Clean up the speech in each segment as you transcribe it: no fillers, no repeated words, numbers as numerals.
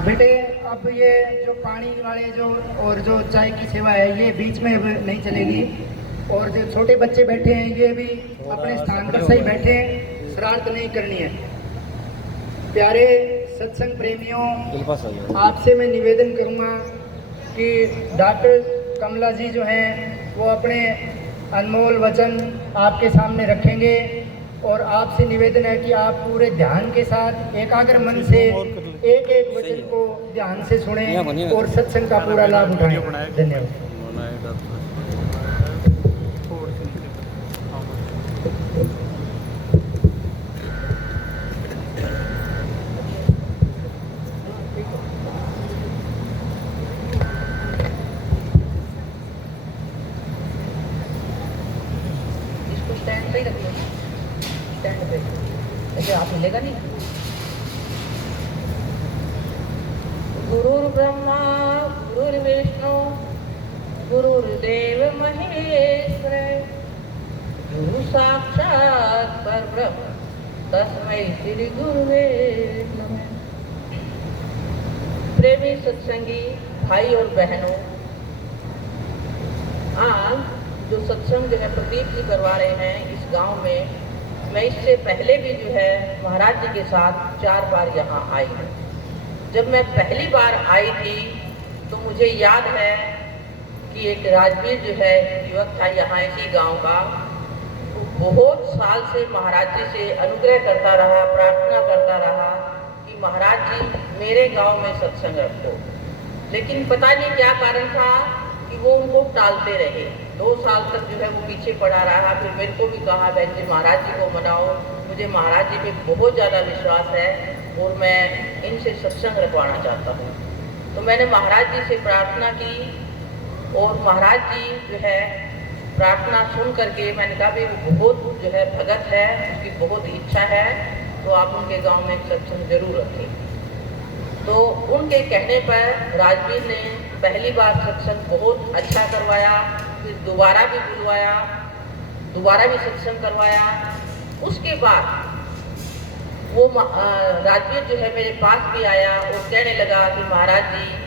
बेटे अब ये जो पानी वाले जो और जो चाय की सेवा है ये बीच में अब नहीं चलेगी। और जो छोटे बच्चे बैठे हैं ये भी अपने स्थान पर सही बैठे हैं, शरारत नहीं करनी है। प्यारे सत्संग प्रेमियों, आपसे मैं निवेदन करूंगा कि डॉक्टर कमला जी जो हैं वो अपने अनमोल वचन आपके सामने रखेंगे और आपसे निवेदन है कि आप पूरे ध्यान के साथ एकाग्र मन से एक एक वचन को ध्यान से सुनें और सत्संग का पूरा लाभ उठाएं। धन्यवाद। इसको स्टैंड पे ही रखिए, स्टैंड पे ऐसे आप हिलेगा नहीं। गुरुर्ब्रह्मा गुरुर्विष्णु गुरुर्देव महेश्वर, गुरु साक्षात परब्रह्म तस्मै श्री गुरुवे नमः। प्रेमी सत्संगी भाई और बहनों, आज जो सत्संग जो है प्रदीप जी करवा रहे हैं इस गांव में, मैं इससे पहले भी जो है महाराज जी के साथ 4 बार यहाँ आई हूँ। जब मैं पहली बार आई थी तो मुझे याद है कि एक राजवीर जो है युवक था यहाँ इसी गांव का, वो बहुत साल से महाराज जी से अनुग्रह करता रहा, प्रार्थना करता रहा कि महाराज जी मेरे गांव में सत्संग रखो। लेकिन पता नहीं क्या कारण था कि वो उनको टालते रहे। 2 साल तक जो है वो पीछे पड़ा रहा। फिर मेरे को भी कहा बहन जी महाराज जी को मनाओ, मुझे महाराज जी पे बहुत ज़्यादा विश्वास है और मैं इनसे सत्संग रखवाना चाहता हूँ। तो मैंने महाराज जी से प्रार्थना की और महाराज जी जो है प्रार्थना सुन करके मैंने कहा भाई वो बहुत जो है भगत है, उसकी बहुत इच्छा है, तो आप उनके गाँव में सत्संग जरूर रखें। तो उनके कहने पर राजवीर ने पहली बार सत्संग बहुत अच्छा करवाया, फिर दोबारा भी बुलवाया, दोबारा भी सत्संग करवाया। उसके बाद वो राजवीर जो है मेरे पास भी आया और कहने लगा कि महाराज जी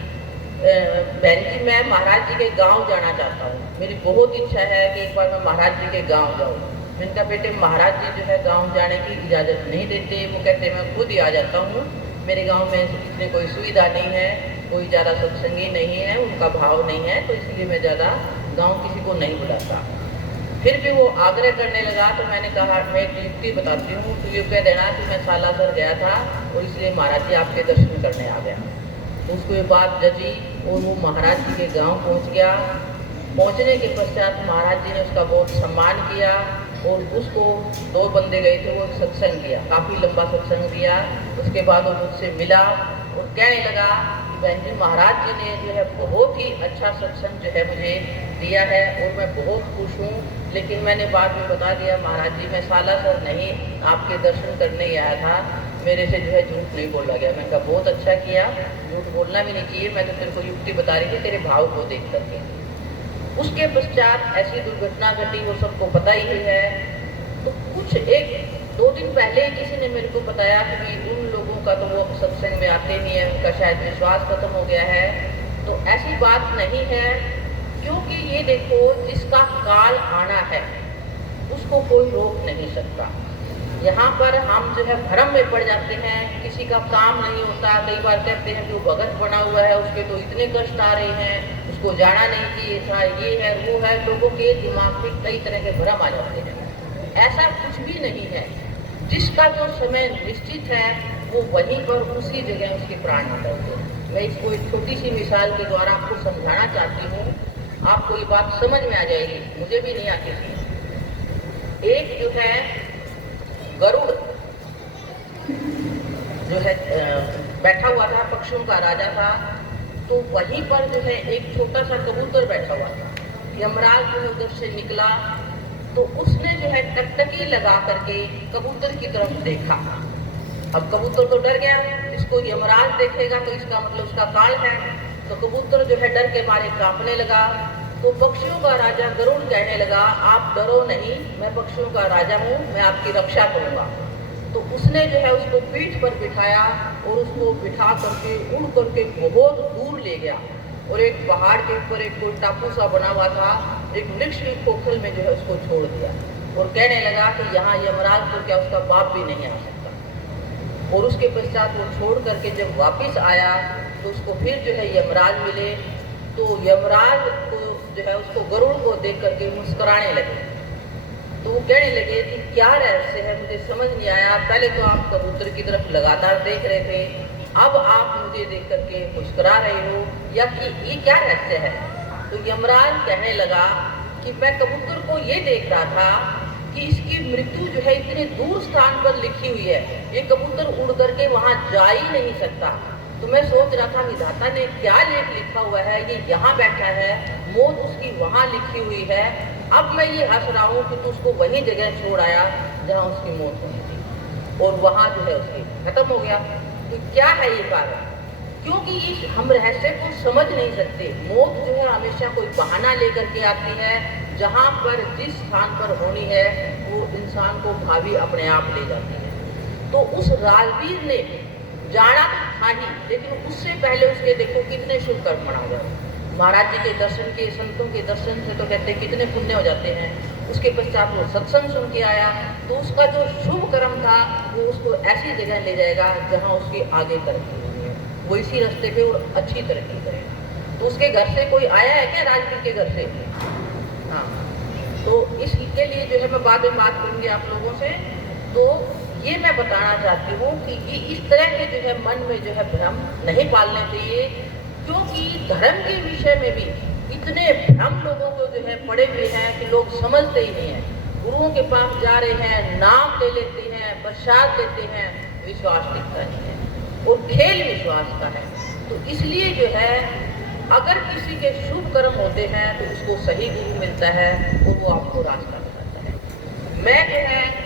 बहन जी मैं महाराज जी के गांव जाना चाहता हूँ, मेरी बहुत इच्छा है कि एक बार मैं महाराज जी के गांव जाऊँ। मैंने कहा बेटे महाराज जी जो है गांव जाने की इजाज़त नहीं देते, वो कहते मैं खुद ही आ जाता हूँ, मेरे गांव में इतनी कोई सुविधा नहीं है, कोई ज़्यादा सत्संगी नहीं है, उनका भाव नहीं है, तो इसलिए मैं ज़्यादा गांव किसी को नहीं बुलाता। फिर भी वो आग्रह करने लगा तो मैंने कहा मैं एक युक्ति बताती हूँ, तो ये कह देना कि मैं सालासर गया था और इसलिए महाराज जी आपके दर्शन करने आ गया। तो उसको ये बात जची और वो महाराज जी के गाँव पहुँच गया। पहुँचने के पश्चात महाराज जी ने उसका बहुत सम्मान किया और उसको 2 बंदे गए थे, वो सत्संग किया, काफ़ी लंबा सत्संग दिया। उसके बाद वो मुझसे मिला और कहने लगा कि बहन जी महाराज जी ने जो है बहुत ही अच्छा सत्संग जो है मुझे दिया है और मैं बहुत खुश हूँ। लेकिन मैंने बाद में बता दिया महाराज जी मैं सालासर नहीं आपके दर्शन करने ही आया था, मेरे से जो है झूठ नहीं बोला गया। मैंने कहा बहुत अच्छा किया, झूठ बोलना भी नहीं चाहिए, मैं तो तेरे को युक्ति बता रही थी तेरे भाव को देख करके। उसके पश्चात ऐसी दुर्घटना घटी, वो सबको पता ही है। तो कुछ 1-2 दिन पहले किसी ने मेरे को बताया कि भाई उन लोगों का तो वो सत्संग में आते नहीं है, उनका शायद विश्वास खत्म हो गया है। तो ऐसी बात नहीं है, क्योंकि ये देखो जिसका काल आना है उसको कोई रोक नहीं सकता। यहाँ पर हम जो है भ्रम में पड़ जाते हैं, किसी का काम नहीं होता। कई बार कहते हैं जो भगत बना हुआ है उसके तो इतने कष्ट आ रहे हैं, उसको जाना नहीं चाहिए था, ये है वो है। लोगों के दिमाग में कई तरह के भ्रम आ जाते हैं। ऐसा कुछ भी नहीं है, जिसका जो समय निश्चित है वो वहीं पर उसी जगह उसके प्राण निकलते हैं। मैं इसको एक छोटी सी मिसाल के द्वारा आपको समझाना चाहती हूँ, आपको ये बात समझ में आ जाएगी, मुझे भी नहीं आती थी। एक जो है गरुड़ जो है बैठा हुआ था, पक्षियों का राजा था। तो वहीं पर जो है एक छोटा सा कबूतर बैठा हुआ था। यमराज जो है उधर से निकला तो उसने जो है टकटकी लगा करके कबूतर की तरफ देखा। अब कबूतर तो डर गया, इसको यमराज देखेगा तो इसका मतलब उसका काल है। तो कबूतर जो है डर के मारे कांपने लगा। तो पक्षियों का राजा गरुड़ कहने लगा आप डरो नहीं, मैं पक्षियों का राजा हूँ, मैं आपकी रक्षा करूँगा। तो उसने जो है उसको पीठ पर बिठाया और उसको बिठा करके उड़ करके बहुत दूर ले गया और एक पहाड़ के ऊपर एक कोई टापू सा बना हुआ था, एक वृक्ष के खोखल में जो है उसको छोड़ दिया और कहने लगा कि यहाँ यमराज तो क्या उसका बाप भी नहीं आ सकता। और उसके पश्चात वो छोड़ करके जब वापस आया तो उसको फिर जो है यमराज मिले, तो यमराज को जो है उसको गरुड़ को देख करके मुस्कुराने लगे। तो वो कहने लगे कि क्या रहस्य है, मुझे समझ नहीं आया, पहले तो आप कबूतर की तरफ लगातार देख रहे थे, अब आप मुझे देख करके मुस्कुरा रहे हो, या कि ये क्या रहस्य है। तो यमराज कहने लगा कि मैं कबूतर को ये देख रहा था कि इसकी मृत्यु जो है इतने दूर स्थान पर लिखी हुई है, ये कबूतर उड़ करके वहां जा ही नहीं सकता। तो मैं सोच रहा था विधाता ने क्या लेख लिखा हुआ है, ये यहाँ बैठा है, मौत उसकी वहां लिखी हुई है, अब मैं ये हंस रहा हूँ कि तू उसको वही जगह छोड़ आया जहाँ उसकी मौत हुई थी और वहां जो है उसकी खत्म हो गया। तो क्या है ये कारण, क्योंकि इस हम रहस्य को समझ नहीं सकते। मौत जो है हमेशा कोई बहाना लेकर के आती है, जहाँ पर जिस स्थान पर होनी है वो इंसान को भावी अपने आप ले जाती है। तो उस राजवीर ने जाना तो था ही, लेकिन उससे पहले उसके देखो कितने शुभ कर्म मना गए। महाराज जी के दर्शन के, संतों के दर्शन से तो कहते कितने पुण्य हो जाते हैं। उसके पश्चात वो सत्संग सुन के आया, तो उसका जो शुभ कर्म था वो उसको ऐसी जगह ले जाएगा जहाँ उसकी आगे तरक्की होगी, वो इसी रास्ते पे और अच्छी तरक्की करेगा। तो उसके घर से कोई आया है क्या राजवीर के घर से? हाँ, तो इसके लिए जो है मैं बाद में बात करूँगी आप लोगों से। तो ये मैं बताना चाहती हूँ कि ये इस तरह के जो है मन में जो है भ्रम नहीं पालने चाहिए, क्योंकि धर्म के विषय में भी इतने भ्रम लोगों को जो है पड़े हुए हैं कि लोग समझते ही नहीं हैं। गुरुओं के पास जा रहे हैं, नाम ले लेते हैं, प्रसाद लेते हैं, विश्वास टिकता नहीं है और खेल विश्वास का है। तो इसलिए जो है अगर किसी के शुभ कर्म होते हैं तो उसको सही गुरु मिलता है और वो आपको रास्ता बताता है। मैं जो है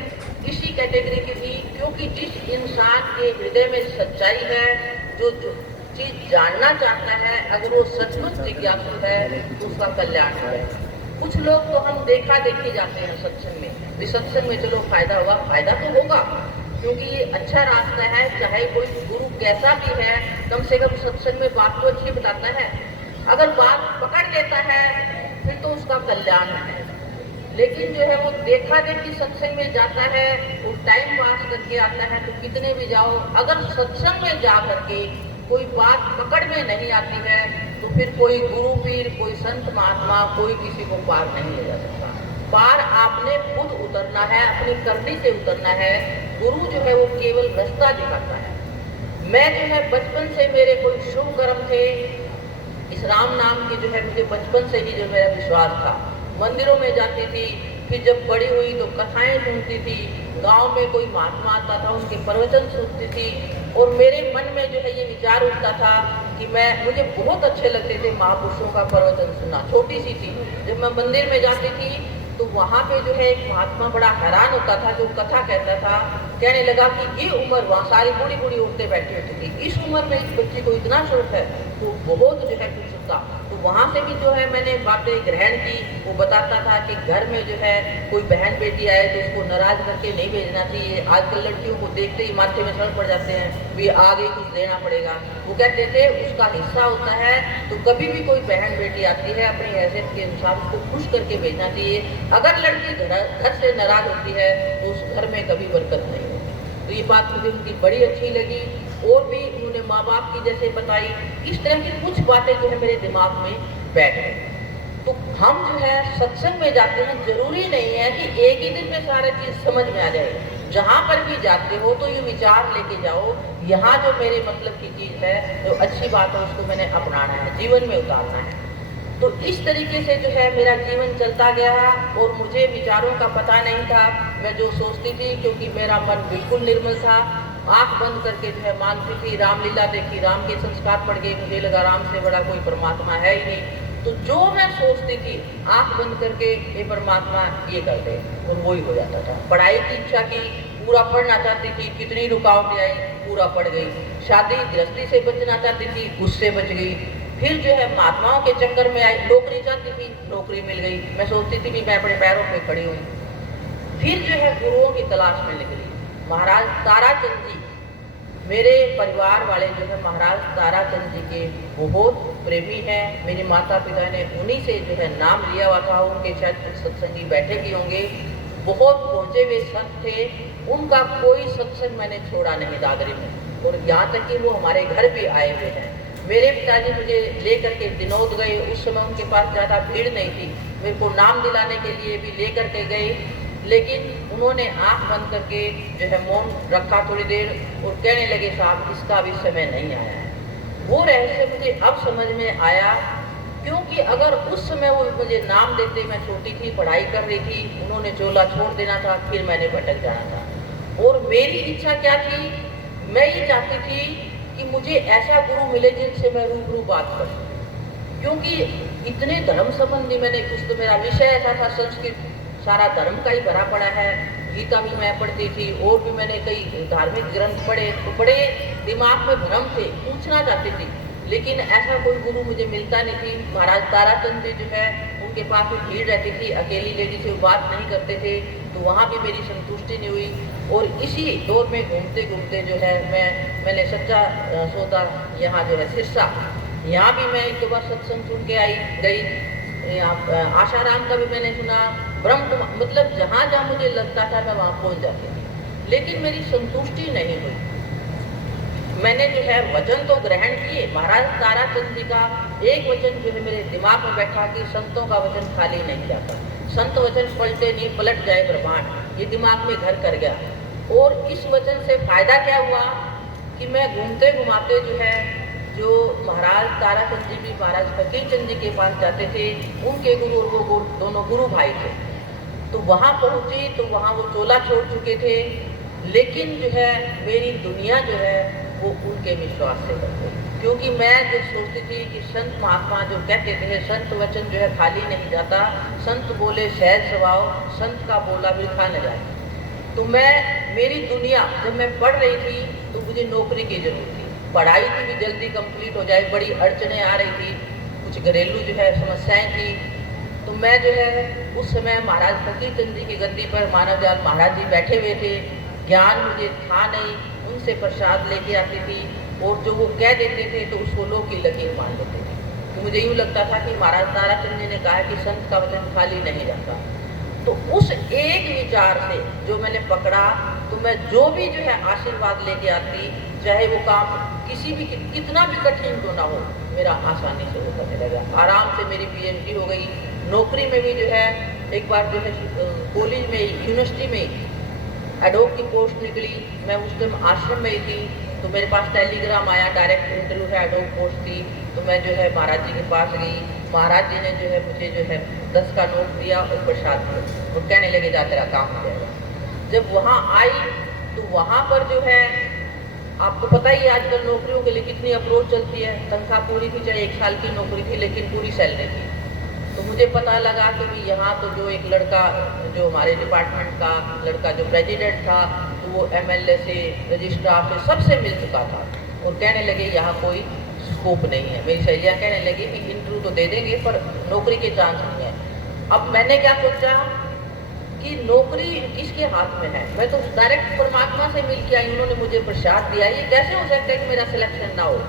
इसी कैटेगरी की थी, क्योंकि जिस इंसान के हृदय में सच्चाई है, जो चीज जानना चाहता है, अगर वो सचमुच जिज्ञासु है तो उसका कल्याण है। कुछ लोग तो हम देखा देखी जाते हैं सत्संग में, इस सत्संग में चलो फायदा होगा, फायदा तो होगा क्योंकि ये अच्छा रास्ता है। चाहे कोई गुरु कैसा भी है, कम से कम सत्संग में बात तो अच्छी बताता है। अगर बात पकड़ लेता है फिर तो उसका कल्याण है। लेकिन जो है वो देखा देखी सत्संग में जाता है, वो टाइम पास करके आता है, तो कितने भी जाओ, अगर सत्संग में जा करके कोई बात पकड़ में नहीं आती है तो फिर कोई गुरु पीर, कोई संत महात्मा, कोई किसी को पार नहीं ले जा सकता। पार आपने खुद उतरना है, अपनी करनी से उतरना है। गुरु जो है वो केवल रास्ता दिखाता है। मैं जो है बचपन से मेरे कोई शुभ कर्म थे, इस राम नाम की जो है मुझे बचपन से ही जो मेरा विश्वास था। मंदिरों में जाती थी, फिर जब बड़ी हुई तो कथाएं सुनती थी, गांव में कोई महात्मा आता था उनके प्रवचन सुनती थी और मेरे मन में जो है ये विचार उठता था कि मुझे बहुत अच्छे लगते थे महापुरुषों का प्रवचन सुनना। छोटी सी थी, जब मैं मंदिर में जाती थी तो वहाँ पे जो है एक महात्मा बड़ा हैरान होता था, जो कथा कहता था, कहने लगा कि ये उम्र, वहाँ सारी बूढ़ी बूढ़ी औरतें बैठी होती थी, इस उम्र में इस बच्ची को इतना शौक है, तो बहुत जो है कुछ सुनता। तो वहाँ से भी जो है मैंने बातें ग्रहण की। वो बताता था कि घर में जो है कोई बहन बेटी आए तो उसको नाराज करके नहीं भेजना चाहिए। आजकल लड़कियों को देखते ही माथे में सड़ पड़ जाते हैं, भी आगे कुछ देना पड़ेगा। वो कहते थे उसका हिस्सा होता है, तो कभी भी कोई बहन बेटी आती है अपनी हैसियत के अनुसार उसको खुश करके भेजना चाहिए। अगर लड़की घर से नाराज होती है तो उस घर में कभी बरकत नहीं होती। तो ये बात मुझे उनकी बड़ी अच्छी लगी। और भी उन्होंने माँ बाप की जैसे बताई, इस तरह की कुछ बातें जो है मेरे दिमाग में बैठ गई। तो हम जो है सत्संग में जाते हैं, जरूरी नहीं है कि एक ही दिन में सारा चीज समझ में आ जाए। जहाँ पर भी जाते हो तो ये विचार लेके जाओ, यहाँ जो मेरे मतलब की चीज है, जो अच्छी बात है उसको मैंने अपनाना है, जीवन में उतारना है। तो इस तरीके से जो है मेरा जीवन चलता गया और मुझे विचारों का पता नहीं था। मैं जो सोचती थी, क्योंकि मेरा मन बिल्कुल निर्मल था, आंख बंद करके जो है मानती थी, रामलीला देखी, राम के संस्कार पड़ गए, मुझे लगा राम से बड़ा कोई परमात्मा है ही नहीं। तो जो मैं सोचती थी आंख बंद करके ये परमात्मा ये कर दे, और वो ही हो जाता था। पढ़ाई की इच्छा की, पूरा पढ़ना चाहती थी, कितनी रुकावटें आई, पूरा पढ़ गई। शादी गृहस्थी से बचना चाहती थी, उससे बच गई। फिर जो है महात्माओं के चक्कर में आई, नौकरी चाहती थी, नौकरी मिल गई। मैं सोचती थी कि मैं अपने पैरों पे खड़ी हुई। फिर जो है गुरुओं की तलाश में निकली। महाराज ताराचंद जी मेरे परिवार वाले जो है महाराज ताराचंद जी के बहुत प्रेमी हैं। मेरे माता पिता ने उन्हीं से जो है नाम लिया हुआ था, उनके शायद कुछ सत्संगी बैठे भी होंगे। बहुत पहुँचे हुए संत थे, उनका कोई सत्संग मैंने छोड़ा नहीं दादरी में, और यहाँ तक कि वो हमारे घर भी आए हुए हैं। मेरे पिताजी मुझे लेकर के विनोद गए, उस समय उनके पास ज़्यादा भीड़ नहीं थी, मेरे को नाम दिलाने के लिए भी लेकर के गए, लेकिन उन्होंने आंख बंद करके जो है मौन रखा थोड़ी देर और कहने लगे साहब इसका अभी समय नहीं आया है। वो रहस्य मुझे अब समझ में आया, क्योंकि अगर उस समय वो मुझे नाम देते, मैं छोटी थी, पढ़ाई कर रही थी, उन्होंने चोला छोड़ देना था, फिर मैंने भटक जाना था। और मेरी इच्छा क्या थी, मैं ये चाहती थी कि मुझे ऐसा गुरु मिले जिनसे मैं रूबरू बात कर सकूं, क्योंकि इतने धर्म संबंधी मैंने कुछ, तो मेरा विषय ऐसा था संस्कृत, सारा धर्म का ही भरा पड़ा है, गीता भी मैं पढ़ती थी और भी मैंने कई धार्मिक ग्रंथ पढ़े, तो बड़े दिमाग में भ्रम थे, पूछना चाहती थी, लेकिन ऐसा कोई गुरु मुझे मिलता नहीं थी। महाराज ताराचंद जी जो है उनके पास भी भीड़ रहती थी, अकेली लेडी से बात नहीं करते थे, तो वहाँ भी मेरी संतुष्टि नहीं हुई। और इसी दौर में घूमते घूमते जो है मैंने सच्चा सौदा यहाँ जो है सिरसा, यहाँ भी मैं एक दो बार सत्संग सुन के गई, आशाराम का भी मैंने सुना, ब्रह्म, मतलब जहाँ जहाँ मुझे लगता था मैं वहाँ पहुँच जाती थी, लेकिन मेरी संतुष्टि नहीं हुई। मैंने जो है वचन तो ग्रहण किए, महाराज ताराचंद जी का एक वचन जो है मेरे दिमाग में बैठा कि संतों का वचन खाली नहीं जाता, संत वचन पलटे नहीं पलट जाए ब्रह्मांड, ये दिमाग में घर कर गया। और इस वचन से फायदा क्या हुआ कि मैं घूमते घुमाते जो है, जो महाराज ताराचंद जी भी महाराज फकीरचंद जी के पास जाते थे, उनके गुरु और वो दोनों गुरु भाई थे, तो वहाँ पहुँची तो वहाँ वो चोला छोड़ चुके थे, लेकिन जो है मेरी दुनिया जो है वो उनके विश्वास से बन गई, क्योंकि मैं जो सोचती थी कि संत महात्मा जो कहते थे संत वचन जो है खाली नहीं जाता, संत बोले सहज स्वभाव, संत का बोला बिल्खा न जाए। तो मेरी दुनिया जब मैं पढ़ रही थी तो मुझे नौकरी की जरूरत थी, पढ़ाई की भी जल्दी कंप्लीट हो जाए, बड़ी अड़चने आ रही थी, कुछ घरेलू जो है समस्याएं थी। तो मैं जो है उस समय महाराज फकीरचंद जी की गद्दी पर मानव दयाल महाराज जी बैठे हुए थे, ज्ञान मुझे था नहीं, उनसे प्रसाद लेके आती थी, और जो वो कह देते थे तो उसको लोग की लकीर मान लेते थे। तो मुझे यूँ लगता था कि महाराज ताराचंद जी ने कहा कि संत का वचन खाली नहीं जाता। तो उस एक विचार से जो मैंने पकड़ा, तो मैं जो भी जो है आशीर्वाद लेके आती, चाहे वो काम किसी भी कितना भी कठिन क्यों ना हो, मेरा आसानी से वो करने लगा। आराम से मेरी पीएचडी हो गई, नौकरी में भी जो है एक बार जो है कॉलेज में यूनिवर्सिटी में एडोक की पोस्ट निकली, मैं उस दिन आश्रम में ही थी, तो मेरे पास टेलीग्राम आया, डायरेक्ट इंटरव्यू है, एडोक पोस्ट थी, तो मैं जो है महाराज जी के पास गई, महाराज जी ने जो है मुझे जो है 10 का नोट दिया और प्रसाद दिया, और कहने लगे जा तेरा काम हो जाएगा। जब वहाँ आई तो वहाँ पर जो है आपको पता ही आजकल नौकरियों के लिए कितनी अप्रोच चलती है, तनख्वाह पूरी थी, चाहे 1 साल की नौकरी थी, लेकिन पूरी सैलरी थी। तो मुझे पता लगा कि यहाँ तो जो एक लड़का जो हमारे डिपार्टमेंट का लड़का जो प्रेसिडेंट था, तो वो एमएलए से रजिस्ट्रार से सबसे मिल चुका था, और कहने लगे यहाँ कोई स्कोप नहीं है। मेरी सहेलियाँ कहने लगी कि इंटरव्यू तो दे देंगे पर नौकरी के चांस नहीं है। अब मैंने क्या सोचा कि नौकरी किसके हाथ में है, मैं तो डायरेक्ट परमात्मा से मिल के आई, उन्होंने मुझे प्रसाद दिया, ये कैसे हो सकता है कि मेरा सिलेक्शन ना हो।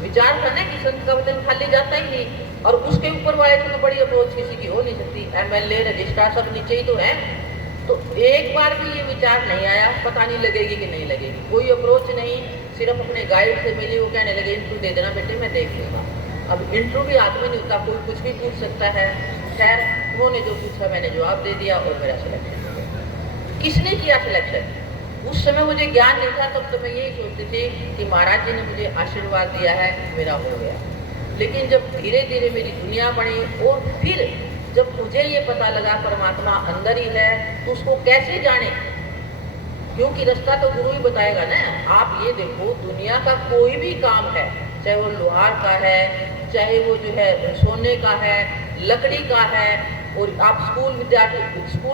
विचार करना कि संत का वचन खाली जाता ही नहीं, और उसके ऊपर वाले तो बड़ी अप्रोच किसी की हो नहीं सकती, एमएलए रजिस्ट्रार सब नीचे ही तो है। तो एक बार भी ये विचार नहीं आया पता नहीं लगेगी कि नहीं लगेगी, कोई अप्रोच नहीं, सिर्फ अपने गाइड से मिली, वो कहने लगे इंटरव्यू दे देना बेटे मैं देख लूँगा। अब इंटरव्यू भी हाथ में नहीं होता, कोई कुछ भी पूछ सकता है। खैर उन्होंने जो पूछा मैंने जवाब दे दिया और मेरा सिलेक्शन हो गया। किसने किया सिलेक्शन? उस समय मुझे ज्ञान नहीं था, तब तो मैं यही सोचती थी कि महाराज जी ने मुझे आशीर्वाद दिया है, मेरा हो गया। लेकिन जब धीरे धीरे मेरी दुनिया बनी और फिर जब मुझे ये पता लगा परमात्मा अंदर ही है, तो उसको कैसे जाने, क्योंकि रास्ता तो गुरु ही बताएगा ना। आप ये देखो दुनिया का कोई भी काम है, चाहे वो लोहार का है, चाहे वो जो है सोने का है, लकड़ी का है, और आप स्कूल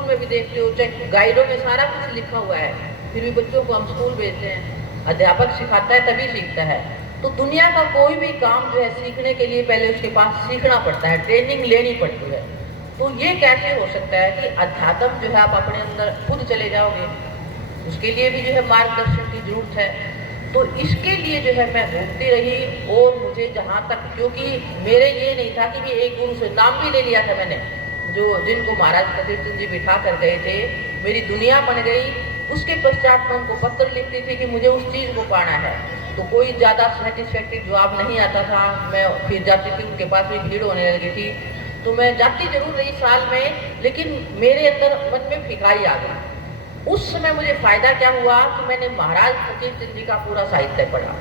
में भी देख लो, चाहे गाइडों में सारा कुछ लिखा हुआ है, फिर भी बच्चों को हम स्कूल भेजते हैं, अध्यापक सिखाता है तभी सीखता है। तो दुनिया का कोई भी काम जो है सीखने के लिए पहले उसके पास सीखना पड़ता है, ट्रेनिंग लेनी पड़ती है। तो ये कैसे हो सकता है कि अध्यात्म जो है आप अपने अंदर खुद चले जाओगे, उसके लिए भी जो है मार्गदर्शन की जरूरत है। तो इसके लिए जो है मैं रोकती रही। और मुझे जहाँ तक, क्योंकि मेरे ये नहीं था कि मैं एक गुरु से नाम भी ले लिया था मैंने, जो जिनको महाराज फकीर चंद जी बिठा कर गए थे, मेरी दुनिया बन गई। उसके पश्चात मैं उनको पत्र लिखती थी कि मुझे उस चीज़ को पाना है, तो कोई ज़्यादा सेटिस्फैक्टरी जवाब नहीं आता था। मैं फिर जाती थी, उनके पास भी भीड़ होने लगी थी, तो मैं जाती जरूर रही साल में, लेकिन मेरे अंदर मन में फिकाई आ गई। उस समय मुझे फायदा क्या हुआ कि मैंने महाराज फकीर चंद जी का पूरा साहित्य पढ़ा,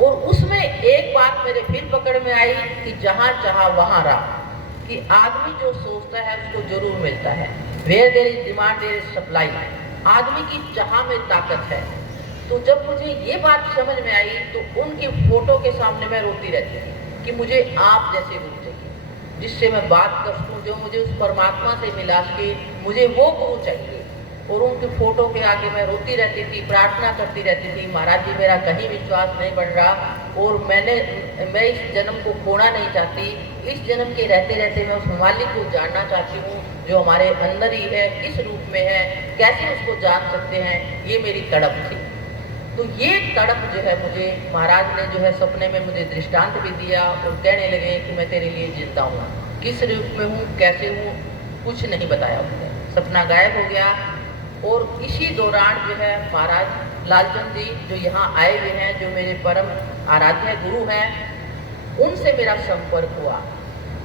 और उसमें एक बात मेरे फिर पकड़ में आई कि जहाँ चाहा वहाँ रहा, कि आदमी जो सोचता है उसको जरूर मिलता है। Where there is demand there is supply. आदमी की चाह में ताकत है। तो जब मुझे ये बात समझ में आई, तो उनकी फोटो के सामने मैं रोती रहती थी कि मुझे आप जैसे गुरु चाहिए, जिससे मैं बात कर सकूं, जो मुझे उस परमात्मा से मिला के, मुझे वो गुरु चाहिए। और उनकी फोटो के आगे मैं रोती रहती थी, प्रार्थना करती रहती थी, महाराज जी मेरा कहीं विश्वास नहीं बढ़ रहा, और मैं इस जन्म को खोना नहीं चाहती। इस जन्म के रहते रहते मैं उस मालिक को जानना चाहती हूँ जो हमारे अंदर ही है, किस रूप में है, कैसे उसको जान सकते हैं, ये मेरी तड़प थी। तो ये तड़प जो है मुझे महाराज ने जो है सपने में मुझे दृष्टांत भी दिया, और कहने लगे कि मैं तेरे लिए जिंदा हूँ, किस रूप में हूँ, कैसे हूँ, कुछ नहीं बताया उन्होंने। सपना गायब हो गया। और इसी दौरान जो है महाराज लालचंद जी जो यहाँ आए हुए हैं, जो मेरे परम आराध्य गुरु हैं, उनसे मेरा संपर्क हुआ।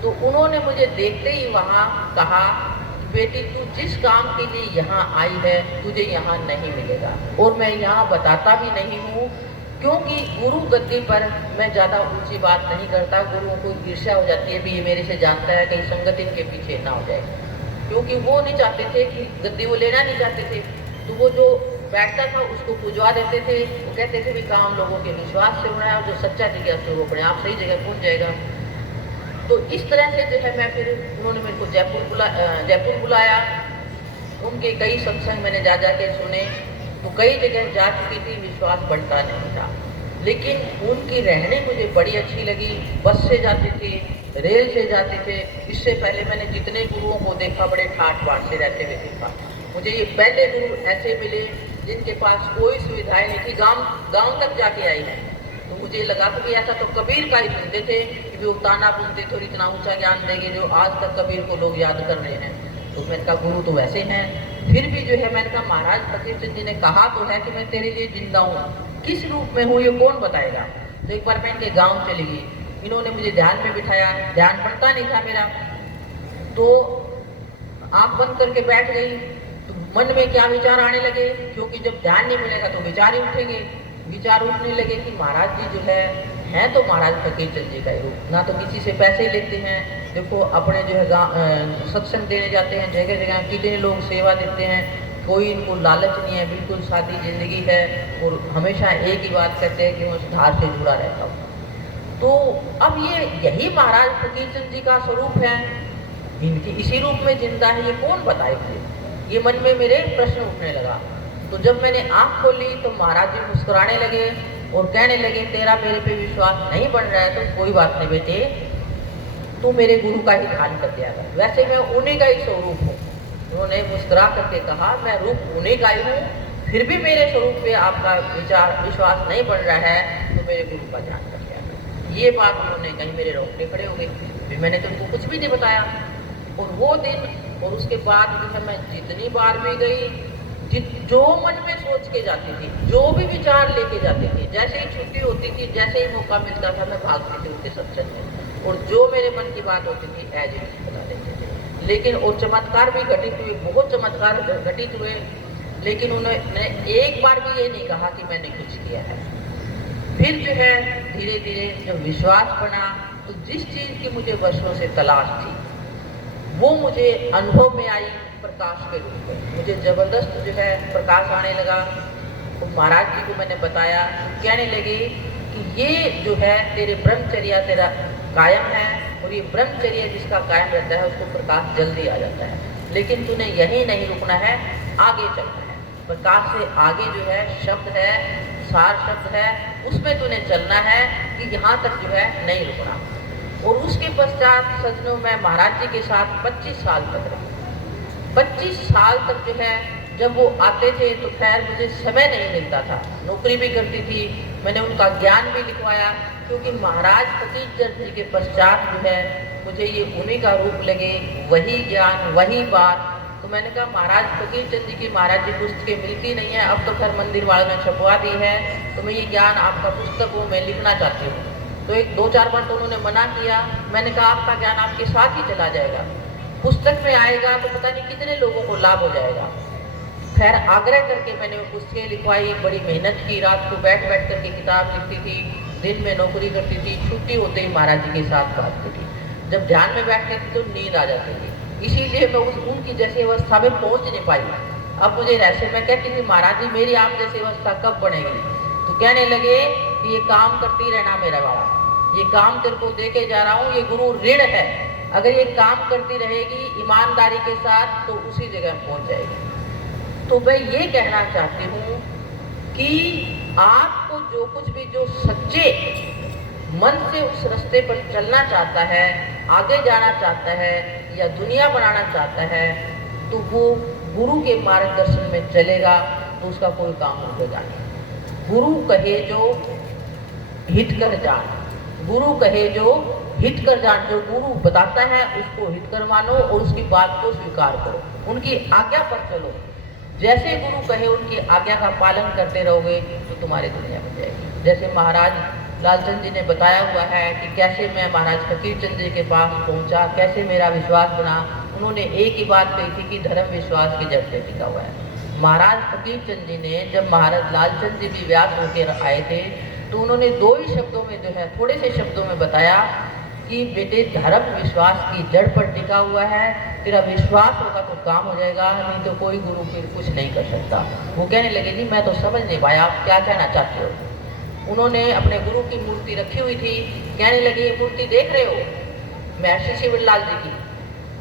तो उन्होंने मुझे देखते ही वहाँ कहा, बेटी तू जिस काम के लिए यहाँ आई है, तुझे यहाँ नहीं मिलेगा। और मैं यहाँ बताता भी नहीं हूँ, क्योंकि गुरु गद्दी पर मैं ज़्यादा ऊंची बात नहीं करता। गुरुओं को ईर्ष्या हो जाती है भी ये मेरे से जानता है, कहीं संगत इनके पीछे ना हो जाए, क्योंकि वो नहीं चाहते थे कि गद्दी, वो लेना नहीं चाहते थे। तो वो जो बैठता था उसको पुजवा देते थे। वो कहते थे भी काम लोगों के विश्वास से होना है, और जो सच्चा जिज्ञासु वो अपने आप सही जगह पहुँच जाएगा। तो इस तरह से जो है मैं फिर, उन्होंने मेरे को जयपुर बुलाया। उनके कई सत्संग मैंने जा के सुने, तो कई जगह जा चुकी थी, विश्वास बढ़ता नहीं था। लेकिन उनकी रहनी मुझे बड़ी अच्छी लगी। बस से जाते थे, रेल से जाते थे। इससे पहले मैंने जितने गुरुओं को देखा बड़े ठाट बाट से रहते हुए देखा। मुझे ये पहले गुरु ऐसे मिले जिनके पास कोई सुविधाएं नहीं थी, गांव तक जाके आई है। तो मुझे लगा था कि ऐसा तो कबीर का ही सुनते थे कि वो ताना बुनते थे और इतना ऊंचा ज्ञान देंगे जो आज तक कबीर को लोग याद कर रहे हैं। तो मैंने कहा गुरु तो वैसे हैं। फिर भी जो है मैंने कहा महाराज फकीर चंद जी ने कहा तो है कि मैं तेरे लिए जिंदा हूँ, किस रूप में हूँ ये कौन बताएगा। तो एक बार मैं इनके गाँव चली गई, इन्होंने मुझे ध्यान में बिठाया। ध्यान बनता नहीं था मेरा, तो आँख बंद करके बैठ गई। तो मन में क्या विचार आने लगे, क्योंकि जब ध्यान नहीं मिलेगा तो विचार ही उठेंगे। विचार उठने लगे कि महाराज जी जो है तो महाराज फकीर चंद जी का ही रूप, ना तो किसी से पैसे लेते हैं। देखो अपने जो है सत्संग देने जाते हैं जगह जगह, कितने लोग सेवा देते हैं, कोई इनको लालच नहीं है, बिल्कुल सादी जिंदगी है। और हमेशा एक ही बात कहते हैं कि मैं उस धार से जुड़ा रहता हूँ। तो अब यही महाराज फकीर चंद जी का स्वरूप है, इनकी इसी रूप में जिंदा है, ये कौन बताए मुझे। ये मन में मेरे प्रश्न उठने लगा। तो जब मैंने आंख खोली तो महाराज जी मुस्कुराने लगे और कहने लगे, तेरा मेरे पे विश्वास नहीं बन रहा है तो कोई बात नहीं बेटे, तू मेरे गुरु का ही ध्यान कर दिया कर, वैसे मैं उन्हीं का ही स्वरूप हूँ। उन्होंने मुस्कुरा करके कहा, मैं रूप उन्हीं का ही हूँ, फिर भी मेरे स्वरूप पे आपका विश्वास नहीं बन रहा है तो मेरे गुरु का ध्यान कर दिया कर। ये बात उन्होंने कहीं मेरे रोकटे खड़े हो गए, फिर मैंने तो उनको कुछ भी नहीं बताया। और वो दिन और उसके बाद जो है मैं जितनी बार भी गई, जो मन में सोच के जाती थी, जो भी विचार लेके जाती थी, जैसे ही छुट्टी होती थी, जैसे ही मौका मिलता था, मैं भागती थी उनके सत्संग में, और जो मेरे मन की बात होती थी एज इट इज बता देते थे। लेकिन और चमत्कार भी घटित हुए, बहुत चमत्कार घटित हुए, लेकिन उन्होंने एक बार भी ये नहीं कहा कि मैंने कुछ किया है। फिर जो है धीरे धीरे जब विश्वास बना, तो जिस चीज़ की मुझे वर्षों से तलाश थी वो मुझे अनुभव में आई प्रकाश के रूप में। मुझे जबरदस्त जो है प्रकाश आने लगा। तो महाराज जी को मैंने बताया, कहने लगे कि ये जो है तेरे ब्रह्मचर्या तेरा कायम है, और ये ब्रह्मचर्या जिसका कायम रहता है उसको प्रकाश जल्दी आ जाता है, लेकिन तूने यही नहीं रुकना है, आगे चलना है। प्रकाश से आगे जो है शब्द है, सार शब्द है, उसमें तूने चलना है कि यहाँ तक जो है नहीं रुकना। और उसके पश्चात सजनों मैं महाराज जी के साथ 25 साल तक रही। 25 साल तक जो है जब वो आते थे तो खैर मुझे समय नहीं मिलता था, नौकरी भी करती थी, मैंने उनका ज्ञान भी लिखवाया, क्योंकि महाराज फकीर चंद जी के पश्चात जो है मुझे ये उन्हीं का रूप लगे, वही ज्ञान वही बात। तो मैंने कहा महाराज फकीर चंद जी की महाराज जी पुस्तकें मिलती नहीं है, अब तो खैर मंदिर वालों ने छपवा दी है, तो मैं ये ज्ञान आपका पुस्तक को मैं लिखना चाहती हूँ। तो एक 2-4 बार तो उन्होंने मना किया। मैंने कहा आपका ज्ञान आपके साथ ही चला जाएगा, पुस्तक में आएगा तो पता नहीं कितने लोगों को लाभ हो जाएगा। खैर आग्रह करके मैंने वो पुस्तकें लिखवाई, बड़ी मेहनत की, रात को बैठ बैठ करके किताब लिखती थी, दिन में नौकरी करती थी, छुट्टी होते ही महाराज जी के साथ काटती थी। जब ध्यान में बैठती थी तो नींद आ जाती थी, इसीलिए मैं उनकी जैसी अवस्था में पहुंच नहीं पाई। अब मुझे ऐसे मैं कहती थी महाराज जी मेरी आप जैसी अवस्था कब बनेगी? तो कहने लगे कि ये काम करती रहना मेरा वाला, ये काम तेरे को दे के जा रहा हूँ, ये गुरु ऋण है, अगर ये काम करती रहेगी ईमानदारी के साथ तो उसी जगह पहुंच जाएगी। तो मैं ये कहना चाहती हूँ कि आपको जो कुछ भी जो सच्चे मन से उस रास्ते पर चलना चाहता है, आगे जाना चाहता है या दुनिया बनाना चाहता है, तो वो गुरु के मार्गदर्शन में चलेगा तो उसका कोई काम रुकेगा नहीं। गुरु कहे जो हित कर जान, गुरु कहे जो हित कर जान, जो गुरु बताता है उसको हित कर मानो और उसकी बात को स्वीकार करो, उनकी आज्ञा पर चलो। जैसे गुरु कहे उनकी आज्ञा का पालन करते रहोगे तो तुम्हारी दुनिया बन जाएगी। जैसे महाराज लालचंद जी ने बताया हुआ है कि कैसे मैं महाराज फकीर चंद जी के पास पहुंचा, कैसे मेरा विश्वास बना। उन्होंने एक ही बात कही थी कि धर्म विश्वास की जड़ पे टिका हुआ है। महाराज फकीर चंद जी ने जब महाराज लालचंद जी भी व्यास होकर आए थे तो उन्होंने 2 ही शब्दों में जो है, थोड़े से शब्दों में बताया कि बेटे धर्म विश्वास की जड़ पर टिका हुआ है, तेरा विश्वास होगा तो काम हो जाएगा, नहीं तो कोई गुरु फिर कुछ नहीं कर सकता। वो कहने लगे जी मैं तो समझ नहीं पाया आप क्या कहना चाहते हो। उन्होंने अपने गुरु की मूर्ति रखी हुई थी, कहने लगे ये मूर्ति देख रहे हो महर्षि शिवलाल जी की,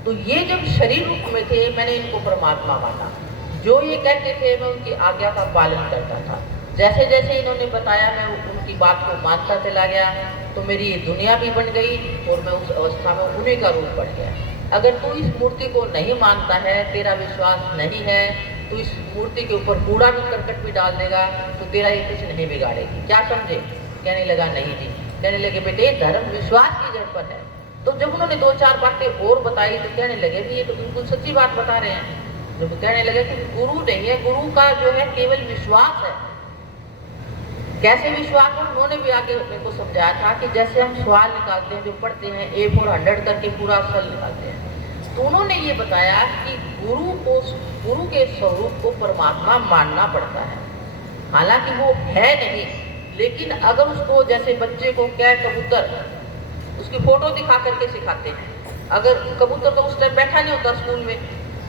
तो ये जब शरीर रूप में थे मैंने इनको परमात्मा माना, जो ये कहते थे मैं उनकी आज्ञा का पालन करता था। जैसे जैसे इन्होंने बताया मैं उनकी बात को मानता चला गया, तो मेरी ये दुनिया भी बन गई और मैं उस अवस्था में उन्हीं का रूप बन गया। अगर तू इस मूर्ति को नहीं मानता है, तेरा विश्वास नहीं है, तो इस मूर्ति के ऊपर कूड़ा भी करकट भी डाल देगा तो तेरा ये कुछ नहीं बिगाड़ेगी, क्या समझे? कहने लगा नहीं जी। कहने लगे बेटे धर्म विश्वास की जड़ पर है। तो जब उन्होंने 2-4 बातें और बताई तो कहने लगे भी ये तो बिल्कुल सच्ची बात बता रहे हैं। जब कहने लगे कि गुरु नहीं है, गुरु का जो है केवल विश्वास है। कैसे विश्वास है? उन्होंने भी आगे मेरे को समझाया था कि जैसे हम सवाल निकालते हैं, जो पढ़ते हैं A400 करके पूरा सल निकालते हैं, तो उन्होंने ये बताया कि गुरु के स्वरूप को परमात्मा मानना पड़ता है। हालांकि वो है नहीं, लेकिन अगर उसको जैसे बच्चे को क्या कबूतर उसकी फोटो दिखा करके सिखाते हैं, अगर कबूतर तो उस टाइम बैठा नहीं होता स्कूल में,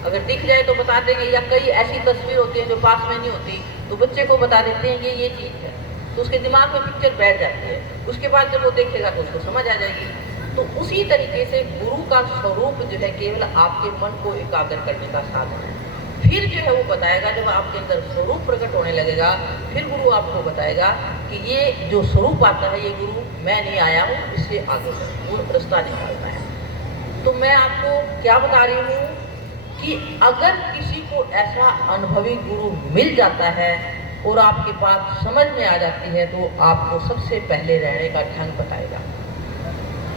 अगर दिख जाए तो बता देंगे, या कई ऐसी तस्वीर होती है जो पास में नहीं होती तो बच्चे को बता देते हैं ये चीज़ है, तो उसके दिमाग में पिक्चर बैठ जाती है। उसके बाद जब वो देखेगा तो उसको समझ आ जाएगी। तो उसी तरीके से गुरु का स्वरूप जो है केवल आपके मन को एकाग्र करने का साधन है। फिर जो है वो बताएगा, जब आपके अंदर स्वरूप प्रकट होने लगेगा फिर गुरु आपको बताएगा कि ये जो स्वरूप आता है ये गुरु मैं नहीं आया हूँ, इससे आगे वो रास्ता निकालना है। तो मैं आपको क्या बता रही हूँ कि अगर किसी को ऐसा अनुभवी गुरु मिल जाता है और आपके पास समझ में आ जाती है तो आपको सबसे पहले रहने का ढंग बताएगा।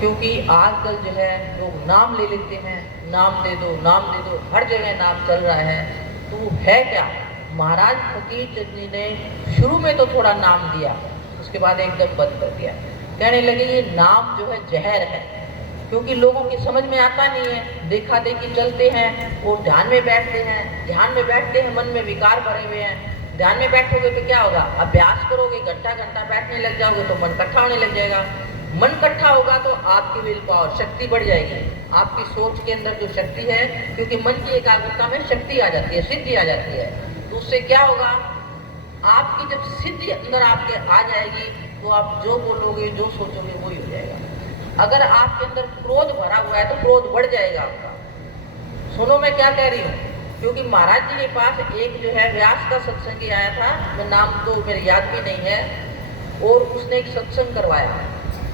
क्योंकि आजकल जो है लोग नाम ले लेते हैं, नाम दे दो, हर जगह नाम चल रहा है, तो वो है क्या? महाराज फकीर चंद जी ने शुरू में तो थोड़ा नाम दिया, उसके बाद एकदम बंद कर दिया। कहने लगे ये नाम जो है जहर है, क्योंकि लोगों की समझ में आता नहीं है, देखा देखी चलते हैं और ध्यान में बैठते हैं, मन में विकार भरे हुए हैं। ध्यान में बैठोगे तो क्या होगा? अभ्यास करोगे, घंटा बैठने लग जाओगे तो मन इकट्ठा होने लग जाएगा। मन इकट्ठा होगा तो आपकी विल पावर शक्ति बढ़ जाएगी, आपकी सोच के अंदर जो शक्ति है, क्योंकि मन की एकाग्रता में शक्ति आ जाती है, सिद्धि आ जाती है। तो उससे क्या होगा? आपकी जब सिद्धि अंदर आपके आ जाएगी तो आप जो बोलोगे, जो सोचोगे वही हो जाएगा। अगर आपके अंदर क्रोध भरा हुआ है तो क्रोध बढ़ जाएगा आपका। सुनो मैं क्या कह रही हूँ, क्योंकि महाराज जी के पास एक जो है व्यास का सत्संगी आया था, मैं नाम तो मेरे याद भी नहीं है, और उसने एक सत्संग करवाया।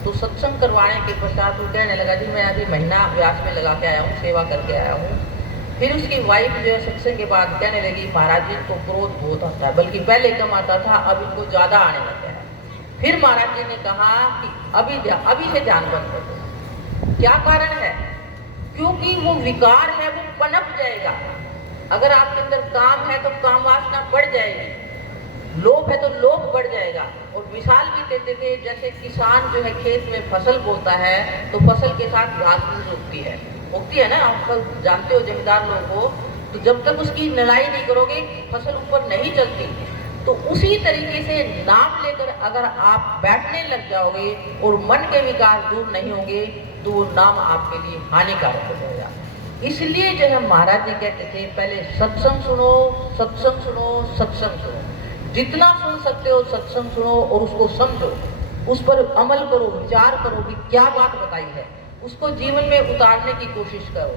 तो सत्संग करवाने के पश्चात वो कहने लगा जी मैं अभी महीना व्यास में लगा के आया हूँ, सेवा करके आया हूँ, फिर उसकी वाइफ जो है सत्संग के बाद कहने लगी महाराज जी को क्रोध बहुत आता है, बल्कि पहले कम आता था, अब इनको ज्यादा आने लग गया है। फिर महाराज जी ने कहा कि अभी से ध्यान बंद कर दो। क्या कारण है? क्योंकि वो विकार है वो पनप जाएगा। अगर आपके अंदर काम है तो काम वासना बढ़ जाएगी, लोभ है तो लोभ बढ़ जाएगा। और विशाल भी कहते थे जैसे किसान जो है खेत में फसल बोता है तो फसल के साथ घास फूस उगती है ना, आप सब जानते हो जमींदार लोग हो, तो जब तक उसकी निराई नहीं करोगे फसल ऊपर नहीं चलती। तो उसी तरीके से नाम लेकर अगर आप बैठने लग जाओगे और मन के विकार दूर नहीं होंगे तो वो नाम आपके लिए हानिकारक हो जाएगा। इसलिए जो है महाराज जी कहते थे पहले सत्संग सुनो, सत्संग सुनो, सत्संग सुनो। जितना सुन सकते हो सत्संग सुनो और उसको समझो, उस पर अमल करो, विचार करो कि क्या बात बताई है, उसको जीवन में उतारने की कोशिश करो।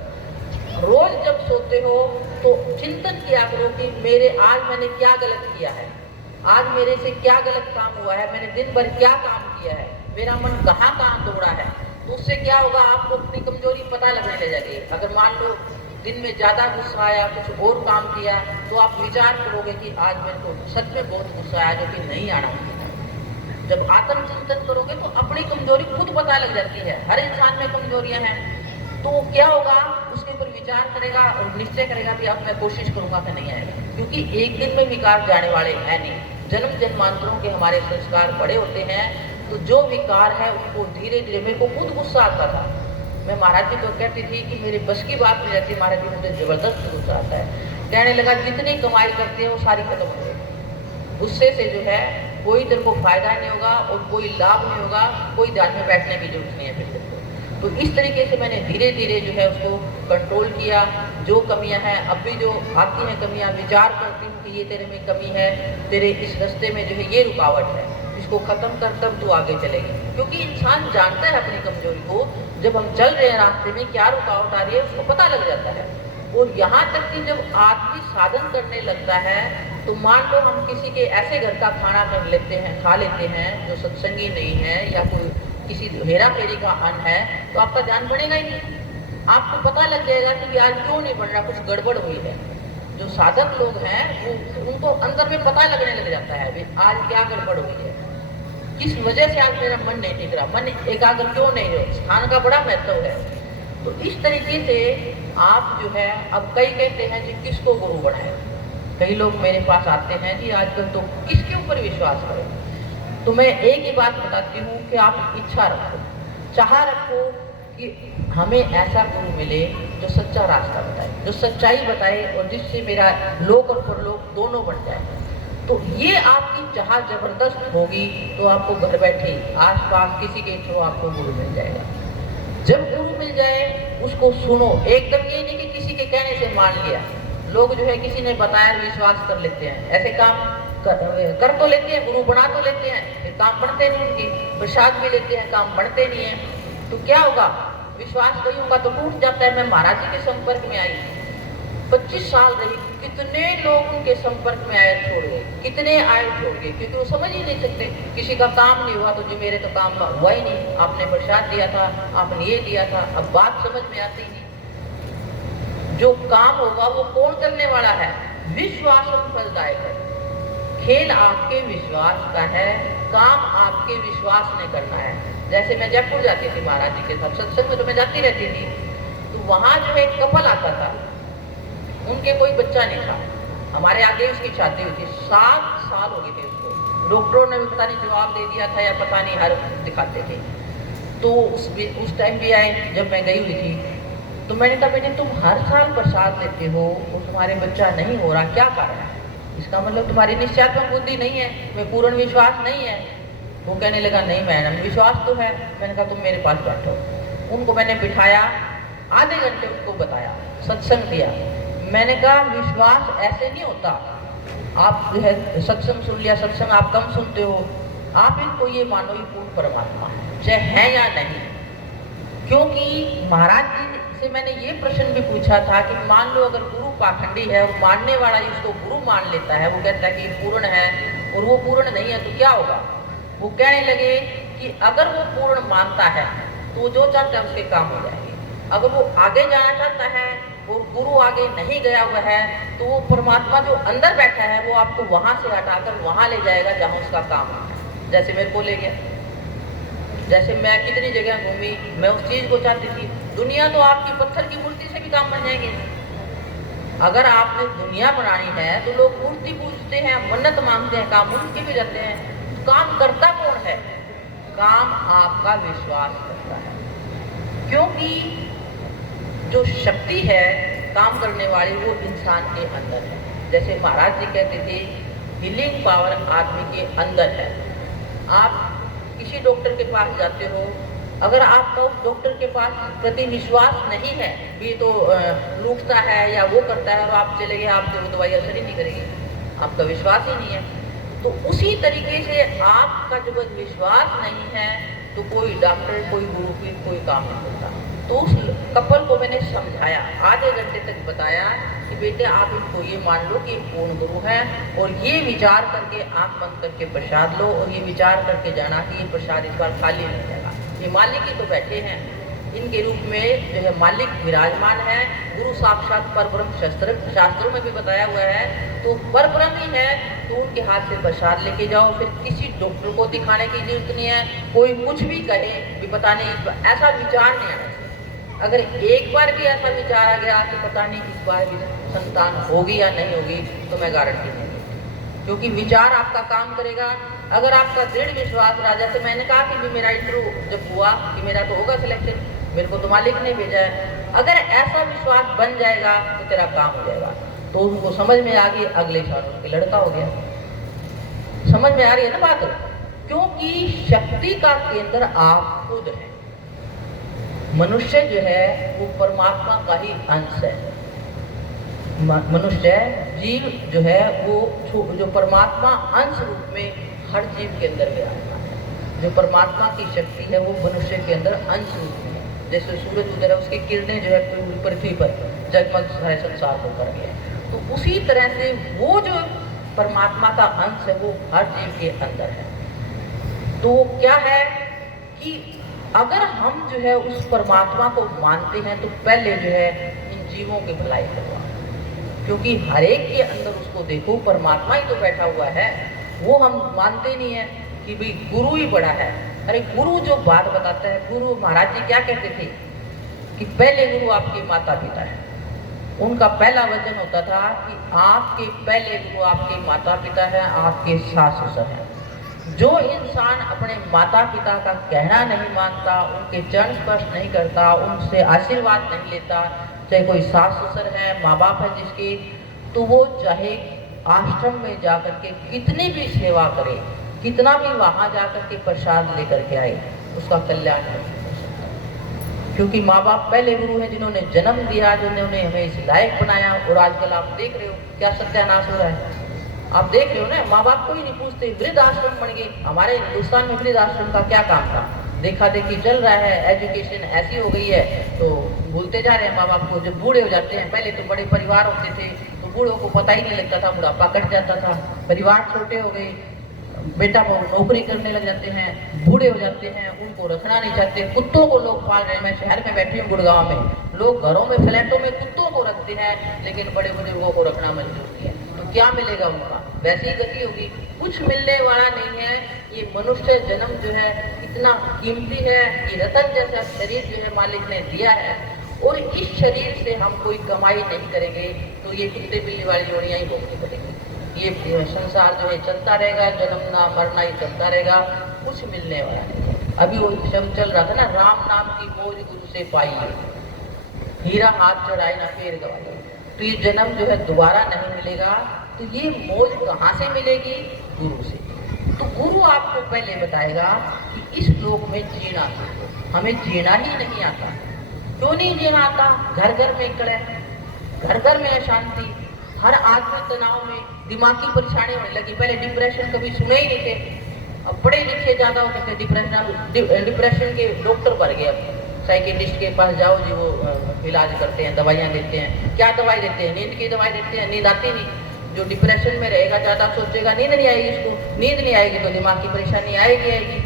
रोज जब सोते हो तो चिंतन किया करो कि आज मैंने क्या गलत किया है, आज मेरे से क्या गलत काम हुआ है, मैंने दिन भर क्या काम किया है, मेरा मन कहाँ कहाँ दौड़ा है। तो उससे क्या होगा, आपको अपनी कमजोरी पता लगने लग जाएगी। अगर मान लो दिन में ज्यादा गुस्सा आया, कुछ और काम किया, तो आप विचार करोगे कि आज मेरे को सच में बहुत गुस्सा आया जो कि नहीं आना चाहिए। जब आत्मचिंतन करोगे तो अपनी कमजोरी खुद पता लग जाती है। हर इंसान में कमजोरियां हैं। तो क्या होगा, उसके ऊपर विचार करेगा और निश्चय करेगा कि अब मैं कोशिश करूंगा कि नहीं आएगा, क्योंकि एक दिन में विकार जाने वाले हैं नहीं। जन्म जन्मांतरों के हमारे संस्कार बड़े होते हैं, तो जो विकार है उसको धीरे धीरे, मेरे को खुद गुस्सा आता था, मैं महाराज जी को कहती थी कि मेरे बस की बात नहीं रहती, महाराज जी मुझे जबरदस्त गुस्सा आता है। कहने लगा जितनी कमाई करते हो सारी खत्म हो गई, गुस्से से जो है कोई तेरे को फायदा नहीं होगा और कोई लाभ नहीं होगा, कोई ध्यान में बैठने की जरूरत नहीं है फिर तेरे को। तो इस तरीके से मैंने धीरे धीरे जो है उसको कंट्रोल किया। जो कमियां हैं, अब भी जो आती हैं कमियां, विचार करती हूँ कि ये तेरे में कमी है, तेरे इस रास्ते में जो है ये रुकावट है, इसको खत्म कर तब तू आगे चलेगी। क्योंकि इंसान जानता है अपनी कमजोरी को, जब हम चल रहे हैं रास्ते में क्या रुकावट आ रही है उसको पता लग जाता है। और यहाँ तक कि जब आदमी साधन करने लगता है तो मान लो हम किसी के ऐसे घर का खाना खा लेते हैं जो सत्संगी नहीं है, या कोई किसी हेरा फेरी का अन्न है, तो आपका ध्यान बढ़ेगा ही नहीं। आपको पता लग जाएगा कि आज क्यों नहीं बन रहा, कुछ गड़बड़ हुई है। जो साधक लोग हैं वो उनको अंदर में पता लगने लग जाता है आज क्या गड़बड़ हुई है, किस वजह से आज मेरा मन नहीं टिक रहा, मन एकाग्र क्यों नहीं हो। स्थान का बड़ा महत्व है। तो इस तरीके से आप जो है, अब कई कहते हैं कि किसको गुरु बनाए। कई लोग मेरे पास आते हैं कि आजकल तो किसके ऊपर विश्वास करें। तो मैं एक ही बात बताती हूँ कि आप इच्छा रखो, चाह रखो कि हमें ऐसा गुरु मिले जो सच्चा रास्ता बताए, जो सच्चाई बताए और जिससे मेरा लोक और परलोक दोनों बढ़ जाए। तो ये आपकी चाह जबरदस्त होगी तो आपको घर बैठे आसपास किसी के थ्रू आपको गुरु मिल जाएगा। जब गुरु मिल जाए उसको सुनो, एकदम ये नहीं कि किसी के कहने से मान लिया। लोग जो है किसी ने बताया विश्वास कर लेते हैं, ऐसे काम कर तो लेते हैं, गुरु बना तो लेते हैं, फिर काम बढ़ते नहीं, उनकी प्रसाद भी लेते हैं, काम बढ़ते नहीं है। तो क्या होगा, विश्वास नहीं होगा तो टूट जाता है। मैं महाराज जी के संपर्क में आई, 25 साल रही, कितने लोग उनके संपर्क में आए छोड़ गए, कितने आए छोड़ गए, क्योंकि वो समझ ही नहीं सकते। किसी का काम नहीं हुआ तो जी मेरे तो काम हुआ ही नहीं, आपने प्रसाद दिया था, आपने ये दिया था। अब बात समझ में आती नहीं। जो काम होगा वो कौन करने वाला है, विश्वास फलदायक है। खेल आपके विश्वास का है, काम आपके विश्वास ने करना है। जैसे मैं जयपुर जाती थी महाराज जी के साथ सत्संग में, तो मैं जाती रहती थी, तो वहां जो एक कपल आता था, उनके कोई बच्चा नहीं था, हमारे आगे उसकी शादी हुई थी, 7 साल हो गए थे उसको। डॉक्टरों ने भी पता नहीं जवाब दे दिया था या पता नहीं, हर दिखाते थे। तो उस टाइम भी आए जब मैं गई हुई थी, तो मैंने कहा बेटे तुम हर साल प्रसाद लेते हो और तुम्हारे बच्चा नहीं हो रहा, क्या कारण है? इसका मतलब तुम्हारी निश्चयात्मक बुद्धि नहीं है, में पूर्ण विश्वास नहीं है। वो कहने लगा नहीं मैडम विश्वास तो है। मैंने कहा तुम मेरे पास बैठो। उनको मैंने बिठाया, आधे घंटे उनको बताया, सत्संग दिया। मैंने कहा विश्वास ऐसे नहीं होता, आप जो है सत्संग सुन लिया, सत्संग आप कम सुनते हो, आप इनको ये मानो ये पूर्ण परमात्मा चाहे है या नहीं। क्योंकि महाराज जी से मैंने ये प्रश्न भी पूछा था कि मान लो अगर गुरु पाखंडी है और मानने वाला उसको गुरु मान लेता है, वो कहता है कि पूर्ण है और वो पूर्ण नहीं है, तो क्या होगा? वो कहने लगे कि अगर वो पूर्ण मानता है तो जो चाहता है उसके काम हो जाएंगे, अगर वो आगे जाना चाहता है और गुरु आगे नहीं गया हुआ है तो वो परमात्मा जो अंदर बैठा है वो आपको वहां से हटाकर वहां ले जाएगा जहां उसका काम है। जैसे मेरे को ले गया, जैसे मैं कितनी जगह घूमी, मैं उस चीज को चाहती थी। दुनिया तो आपकी पत्थर की मूर्ति से भी काम बन जाएगी। अगर आपने दुनिया बनानी है तो लोग मूर्ति पूजते हैं, मन्नत मांगते हैं, काम उनके भी जाते हैं। काम करता कौन है? काम आपका विश्वास करता है, क्योंकि जो शक्ति है काम करने वाली वो इंसान के अंदर है। जैसे महाराज जी कहते थे हीलिंग पावर आदमी के अंदर है। आप किसी डॉक्टर के पास जाते हो, अगर आपका उस डॉक्टर के पास प्रति विश्वास नहीं है, भी तो लूटता है या वो करता है और आप चले गए, आपसे वो दवाई असर ही नहीं करेगी, आपका विश्वास ही नहीं है। तो उसी तरीके से आपका जब विश्वास नहीं है तो कोई डॉक्टर, कोई गुरु की कोई काम नहीं करता। तो उस कपल को मैंने समझाया, आधे घंटे तक बताया कि बेटे आप इनको ये मान लो कि पूर्ण गुरु है और ये विचार करके आंख बंद करके प्रसाद लो और ये विचार करके जाना कि ये प्रसाद इस बार खाली नहीं जाएगा। ये मालिक ही तो बैठे हैं, इनके रूप में जो है मालिक विराजमान है। गुरु साक्षात परब्रह्म शास्त्रों में भी बताया हुआ है। तो परब्रह्म ही है तो उनके हाथ से प्रसाद लेके जाओ। फिर किसी डॉक्टर को दिखाने की जरूरत नहीं है, कोई कुछ भी कहे भी पता नहीं, ऐसा विचार नहीं आना। अगर एक बार भी ऐसा विचार आ गया कि पता नहीं इस बार भी संतान होगी या नहीं होगी, तो मैं गारंटी नहीं दूंगी, क्योंकि विचार आपका काम करेगा। अगर आपका दृढ़ विश्वास रहा, जैसे मैंने कहा कि मेरा इंटरव्यू जब हुआ कि मेरा तो होगा सिलेक्शन, मेरे को तो मालिक ने भेजा है, अगर ऐसा विश्वास बन जाएगा तो तेरा काम हो जाएगा। तो उनको समझ में आ गई, अगले साल उनके लड़का हो गया। समझ में आ रही है ना बात? क्योंकि शक्ति का केंद्र आप खुद है। मनुष्य जो है वो परमात्मा का ही अंश है। मनुष्य जीव जो है वो जो परमात्मा अंश रूप में हर जीव के अंदर विराजमान है। जो परमात्मा की शक्ति है वो मनुष्य के अंदर अंश रूप में है। जैसे सूरज उदय है, उसकी किरणें जो है पूरी पृथ्वी पर जगमग सारे संसार को कर गए। तो उसी तरह से वो जो परमात्मा का अंश है वो हर जीव के अंदर है। तो क्या है कि अगर हम जो है उस परमात्मा को मानते हैं तो पहले जो है इन जीवों की भलाई करवाओ, क्योंकि हर एक के अंदर उसको देखो, परमात्मा ही तो बैठा हुआ है। वो हम मानते नहीं है कि भाई गुरु ही बड़ा है। अरे गुरु जो बात बताता है, गुरु महाराज जी क्या कहते थे कि पहले गुरु आपके माता पिता है। उनका पहला वचन होता था कि आपके पहले गुरु आपके माता पिता है, आपके सास ससुर हैं। जो इंसान अपने माता पिता का कहना नहीं मानता, उनके चरण स्पर्श नहीं करता, उनसे आशीर्वाद नहीं लेता, चाहे कोई सास ससुर है, माँ बाप है जिसके, तो वो चाहे आश्रम में जाकर के कितनी भी सेवा करे, कितना भी वहां जाकर के प्रसाद लेकर के आए, उसका कल्याण नहीं हो सकता। क्योंकि माँ बाप पहले गुरु हैं, जिन्होंने जन्म दिया, जिन्होंने हमें इस लायक बनाया। और आजकल आप देख रहे हो क्या सत्यानाश हो रहा है। आप देख रहे हो ना, माँ बाप को ही नहीं पूछते, वृद्ध आश्रम बन गए। हमारे हिंदुस्तान में वृद्ध आश्रम का क्या काम था? देखा देखी चल रहा है, एजुकेशन ऐसी हो गई है तो भूलते जा रहे हैं माँ बाप को। जब बूढ़े हो जाते हैं, पहले तो बड़े परिवार होते थे तो बूढ़ों को पता ही नहीं लगता था, बुढ़ापा कट जाता था, परिवार छोटे हो गए, बेटा वो नौकरी करने लग जाते हैं, बूढ़े हो जाते हैं, उनको रखना नहीं चाहते। कुत्तों को लोग पाल रहे हैं। मैं शहर में बैठी हूँ गुड़गांव में, लोग घरों में फ्लैटों में कुत्तों को रखते हैं, लेकिन बड़े बुजुर्गों को रखना मंजूर नहीं है। तो क्या मिलेगा उनका? वैसी ही गति होगी, कुछ मिलने वाला नहीं है। ये मनुष्य जन्म जो है इतना कीमती है, ये रतन जैसा शरीर जो है मालिक ने दिया है, और इस शरीर से हम कोई कमाई नहीं करेंगे तो ये कुत्ते बिल्ली वाली जोड़ियाँ ही भोगनी पड़ेगी। ये संसार जो है चलता रहेगा, जन्मना मरना ही चलता रहेगा, कुछ मिलने वाला नहीं। अभी वो शब्द चल रहा था ना, राम नाम की मौज गुरु से पाइए, हीरा हाथ चढ़ाए ना फेर गवाइए। तो ये जन्म जो है दोबारा नहीं मिलेगा। तो ये मौज कहाँ से मिलेगी? गुरु से। तो गुरु आपको पहले बताएगा कि इस लोक में जीना सीखो। हमें जीना ही नहीं आता। क्यों नहीं जीना आता? घर घर में कलह, घर घर में अशांति, हर आदमी तनाव में, दिमागी परेशानी होने लगी। पहले डिप्रेशन कभी सुने ही नहीं थे, अब पढ़े लिखे ज्यादा होते थे। डिप्रेशन के डॉक्टर बढ़ गए। अब साइकेट्रिस्ट के पास जाओ जी, वो इलाज करते हैं, दवाइयाँ देते हैं। क्या दवाई देते हैं? नींद की दवाई देते हैं। नींद आती नहीं। जो डिप्रेशन में रहेगा, ज्यादा सोचेगा, नींद नहीं आएगी। इसको नींद नहीं आएगी तो दिमाग की परेशानी आएगी।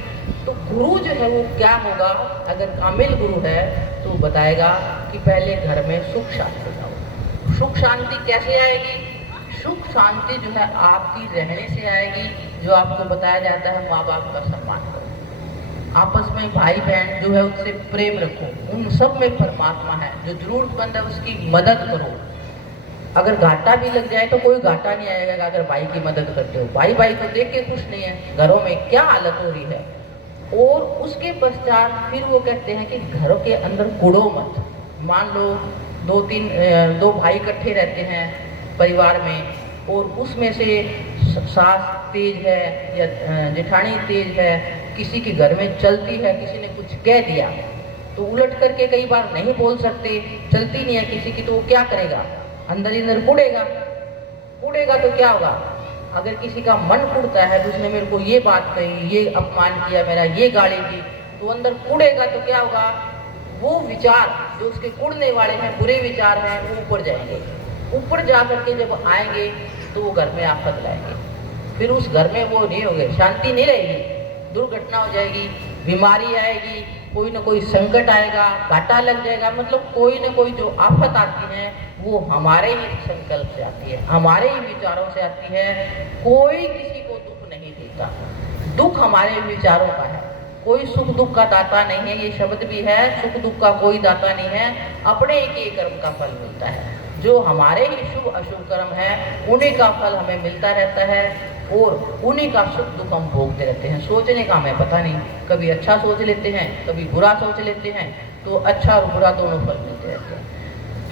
तो गुरु जो है वो क्या होगा? अगर कामिल गुरु है तो बताएगा कि पहले घर में सुख शांति लाओ, सुख शांति कैसे आएगी? सुख शांति जो है आपकी रहने से आएगी, जो आपको बताया जाता है माँ बाप का सम्मान करो, आपस में भाई बहन जो है उससे प्रेम रखो, उन सब में परमात्मा है, जो जरूरतमंद है उसकी मदद करो। अगर घाटा भी लग जाए तो कोई घाटा नहीं आएगा अगर भाई की मदद करते हो। भाई भाई को देख के खुश नहीं है, घरों में क्या हालत हो रही है। और उसके पश्चात फिर वो कहते हैं कि घरों के अंदर कूड़ो मत। मान लो दो भाई इकट्ठे रहते हैं परिवार में, और उसमें से सास तेज है या जेठानी तेज है, किसी के घर में चलती है, किसी ने कुछ कह दिया तो उलट करके कई बार नहीं बोल सकते, चलती नहीं है किसी की, तो वो क्या करेगा? अंदर ही अंदर कूड़ेगा तो क्या होगा? अगर किसी का मन कूड़ता है तो उसने मेरे को ये बात कही, ये अपमान किया मेरा, ये गाली दी, तो अंदर कूड़ेगा तो क्या होगा? वो विचार जो उसके कूड़ने वाले हैं, बुरे विचार हैं, वो ऊपर जाएंगे। ऊपर जा करके जब आएंगे तो वो घर में आफत लाएंगे, फिर उस घर में वो नहीं होगे, शांति नहीं रहेगी, दुर्घटना हो जाएगी, बीमारी आएगी, कोई ना कोई संकट आएगा, घाटा लग जाएगा। मतलब कोई ना कोई जो आफत आती है वो हमारे ही संकल्प से आती है, हमारे ही विचारों से आती है। कोई किसी को दुख नहीं देता, दुख हमारे विचारों का है। कोई सुख दुख का दाता नहीं है, ये शब्द भी है, सुख दुख का कोई दाता नहीं है, अपने ही के कर्म का फल मिलता है। जो हमारे ही शुभ अशुभ कर्म है उन्हीं का फल हमें मिलता रहता है, और उन्हीं का सुख दुख हम भोगते रहते हैं। सोचने का हमें पता नहीं, कभी अच्छा सोच लेते हैं, कभी बुरा सोच लेते हैं, तो अच्छा और बुरा दोनों फल मिलते रहते हैं।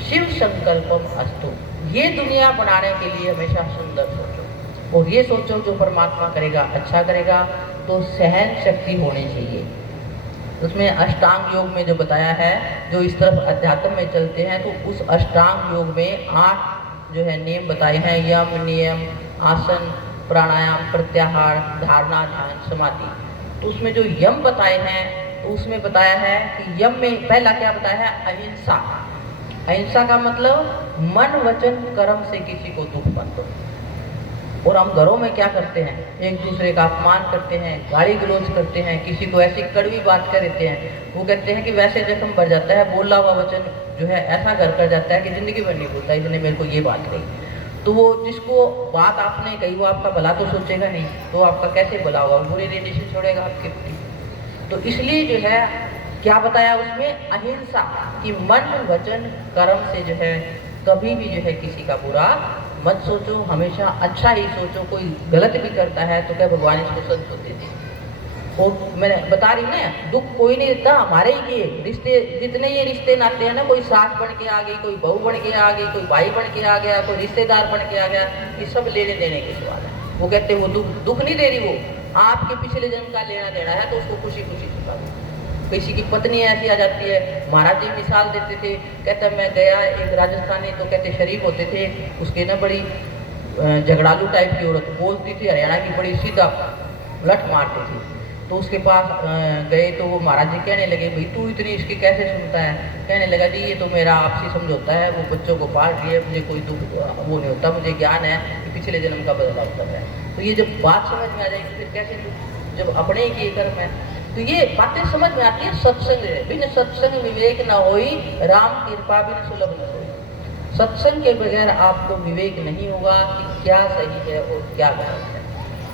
शिव संकल्पम अस्तु, ये दुनिया बनाने के लिए हमेशा सुंदर सोचो, और ये सोचो जो परमात्मा करेगा अच्छा करेगा। तो सहन शक्ति होनी चाहिए। उसमें अष्टांग योग में जो बताया है, जो इस तरफ अध्यात्म में चलते हैं, तो उस अष्टांग योग में 8 जो है नियम बताए हैं, यम नियम, आसन, प्राणायाम, प्रत्याहार, धारणा, ध्यान, समाधि। तो उसमें जो यम बताए हैं, तो उसमें बताया है कि यम में पहला क्या बताया है? अहिंसा। अहिंसा का मतलब मन वचन कर्म से किसी को दुख मत दो। और हम घरों में क्या करते हैं? एक दूसरे का अपमान करते हैं, गाली गलौज करते हैं, किसी को ऐसी कड़वी बात कर देते हैं। वो कहते हैं कि वैसे जख्म भर जाता है, बोला हुआ वचन जो है ऐसा घर कर जाता है कि जिंदगी भर नहीं भूलता, इसने मेरे को ये बात कही। तो वो जिसको बात आपने कही वो आपका भला तो सोचेगा नहीं, तो आपका कैसे भला होगा? बुरी रिलेशन छोड़ेगा आपके प्रति। तो इसलिए जो है क्या बताया उसमें? अहिंसा, कि मन वचन कर्म से जो है कभी भी जो है किसी का बुरा मत सोचो, हमेशा अच्छा ही सोचो। कोई गलत भी करता है तो क्या भगवान इसको संतोष देते हैं। और मैंने बता रही ना, दुख कोई नहीं देता, हमारे ही ये रिश्ते, जितने ये रिश्ते नाते हैं ना, कोई सास बन के आ गई, कोई बहू बन के आ गई, कोई भाई बन के आ गया, कोई रिश्तेदार बन के आ गया, ये सब लेने देने के सवाल है। वो कहते हैं वो दुख नहीं दे रही, वो आपके पिछले जन्म का लेना देना है, तो उसको खुशी खुशी चुका दो। किसी की पत्नी ऐसी आ जाती है, महाराज जी मिसाल देते थे, कहते मैं गया एक राजस्थानी, तो कहते शरीफ होते थे, उसके ना बड़ी झगड़ालू टाइप की औरत बोलती थी, हरियाणा की, बड़ी सीधा लठ मारती थी। तो उसके पास गए तो वो महाराज जी कहने लगे, भाई तू इतनी इसकी कैसे सुनता है? कहने लगा, जी ये तो मेरा आपसी समझौता है, वो बच्चों को पाल रही है, मुझे कोई दुख वो नहीं होता, मुझे ज्ञान है कि पिछले जन्म का बदलाव होता है। तो ये जब बात समझ में आ जाएगी फिर कैसे दुख, जब अपने ही किए कर्म है। तो ये बातें समझ में आती है सत्संग है। बिन सत्संग विवेक न होई, राम कृपा बिन सुलभ न होई। सत्संग के बगैर आपको विवेक नहीं होगा कि क्या सही है और क्या गलत है।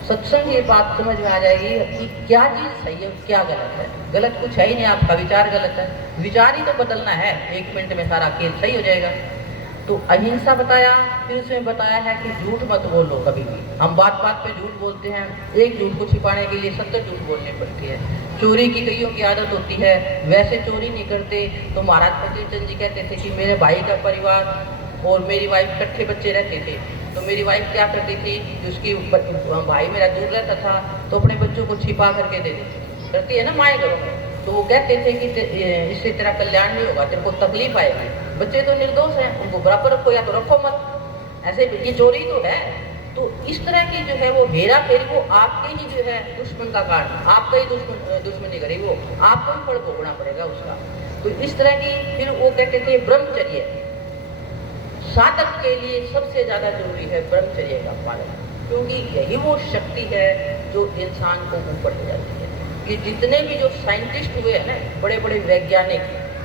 सत्संग ये बात समझ में आ जाएगी कि क्या चीज़ सही है और क्या गलत है। गलत कुछ है ही नहीं, आपका विचार गलत है, विचार ही तो बदलना है, 1 मिनट में सारा खेल सही हो जाएगा। तो अहिंसा बताया, फिर उसमें बताया है कि झूठ मत बोलो कभी भी। हम बात बात पे झूठ बोलते हैं, एक झूठ को छिपाने के लिए 70 झूठ बोलनी पड़ती है। चोरी की कईयों की आदत होती है, वैसे चोरी नहीं करते। तो महाराज फतेहचंद जी कहते थे कि मेरे भाई का परिवार और मेरी वाइफ इकट्ठे बच्चे रहते थे। तो मेरी वाइफ क्या करती थी, उसकी भाई मेरा दूर रहता था तो अपने बच्चों को छिपा करके दे देती, करती है ना माएँ घरों में। तो वो कहते थे कि इससे तेरा कल्याण नहीं होगा, तेरे को तकलीफ आएगी। बच्चे तो निर्दोष हैं, उनको बराबर रखो या तो रखो मत, ऐसे ये चोरी तो है। तो इस तरह की जो है वो हेरा फेरी, वो आपके ही जो है दुश्मन का कारण, आपका ही दुश्मनी करे, वो आपको ही फल भोगना पड़ेगा उसका। तो इस तरह की फिर वो कहते थे ब्रह्मचर्य, साधक के लिए सबसे ज्यादा जरूरी है ब्रह्मचर्य का पालन, क्योंकि यही वो शक्ति है जो इंसान को ऊपर ले जाती है। कि जितने भी जो साइंटिस्ट हुए हैं ना, बड़े बड़े वैज्ञानिक,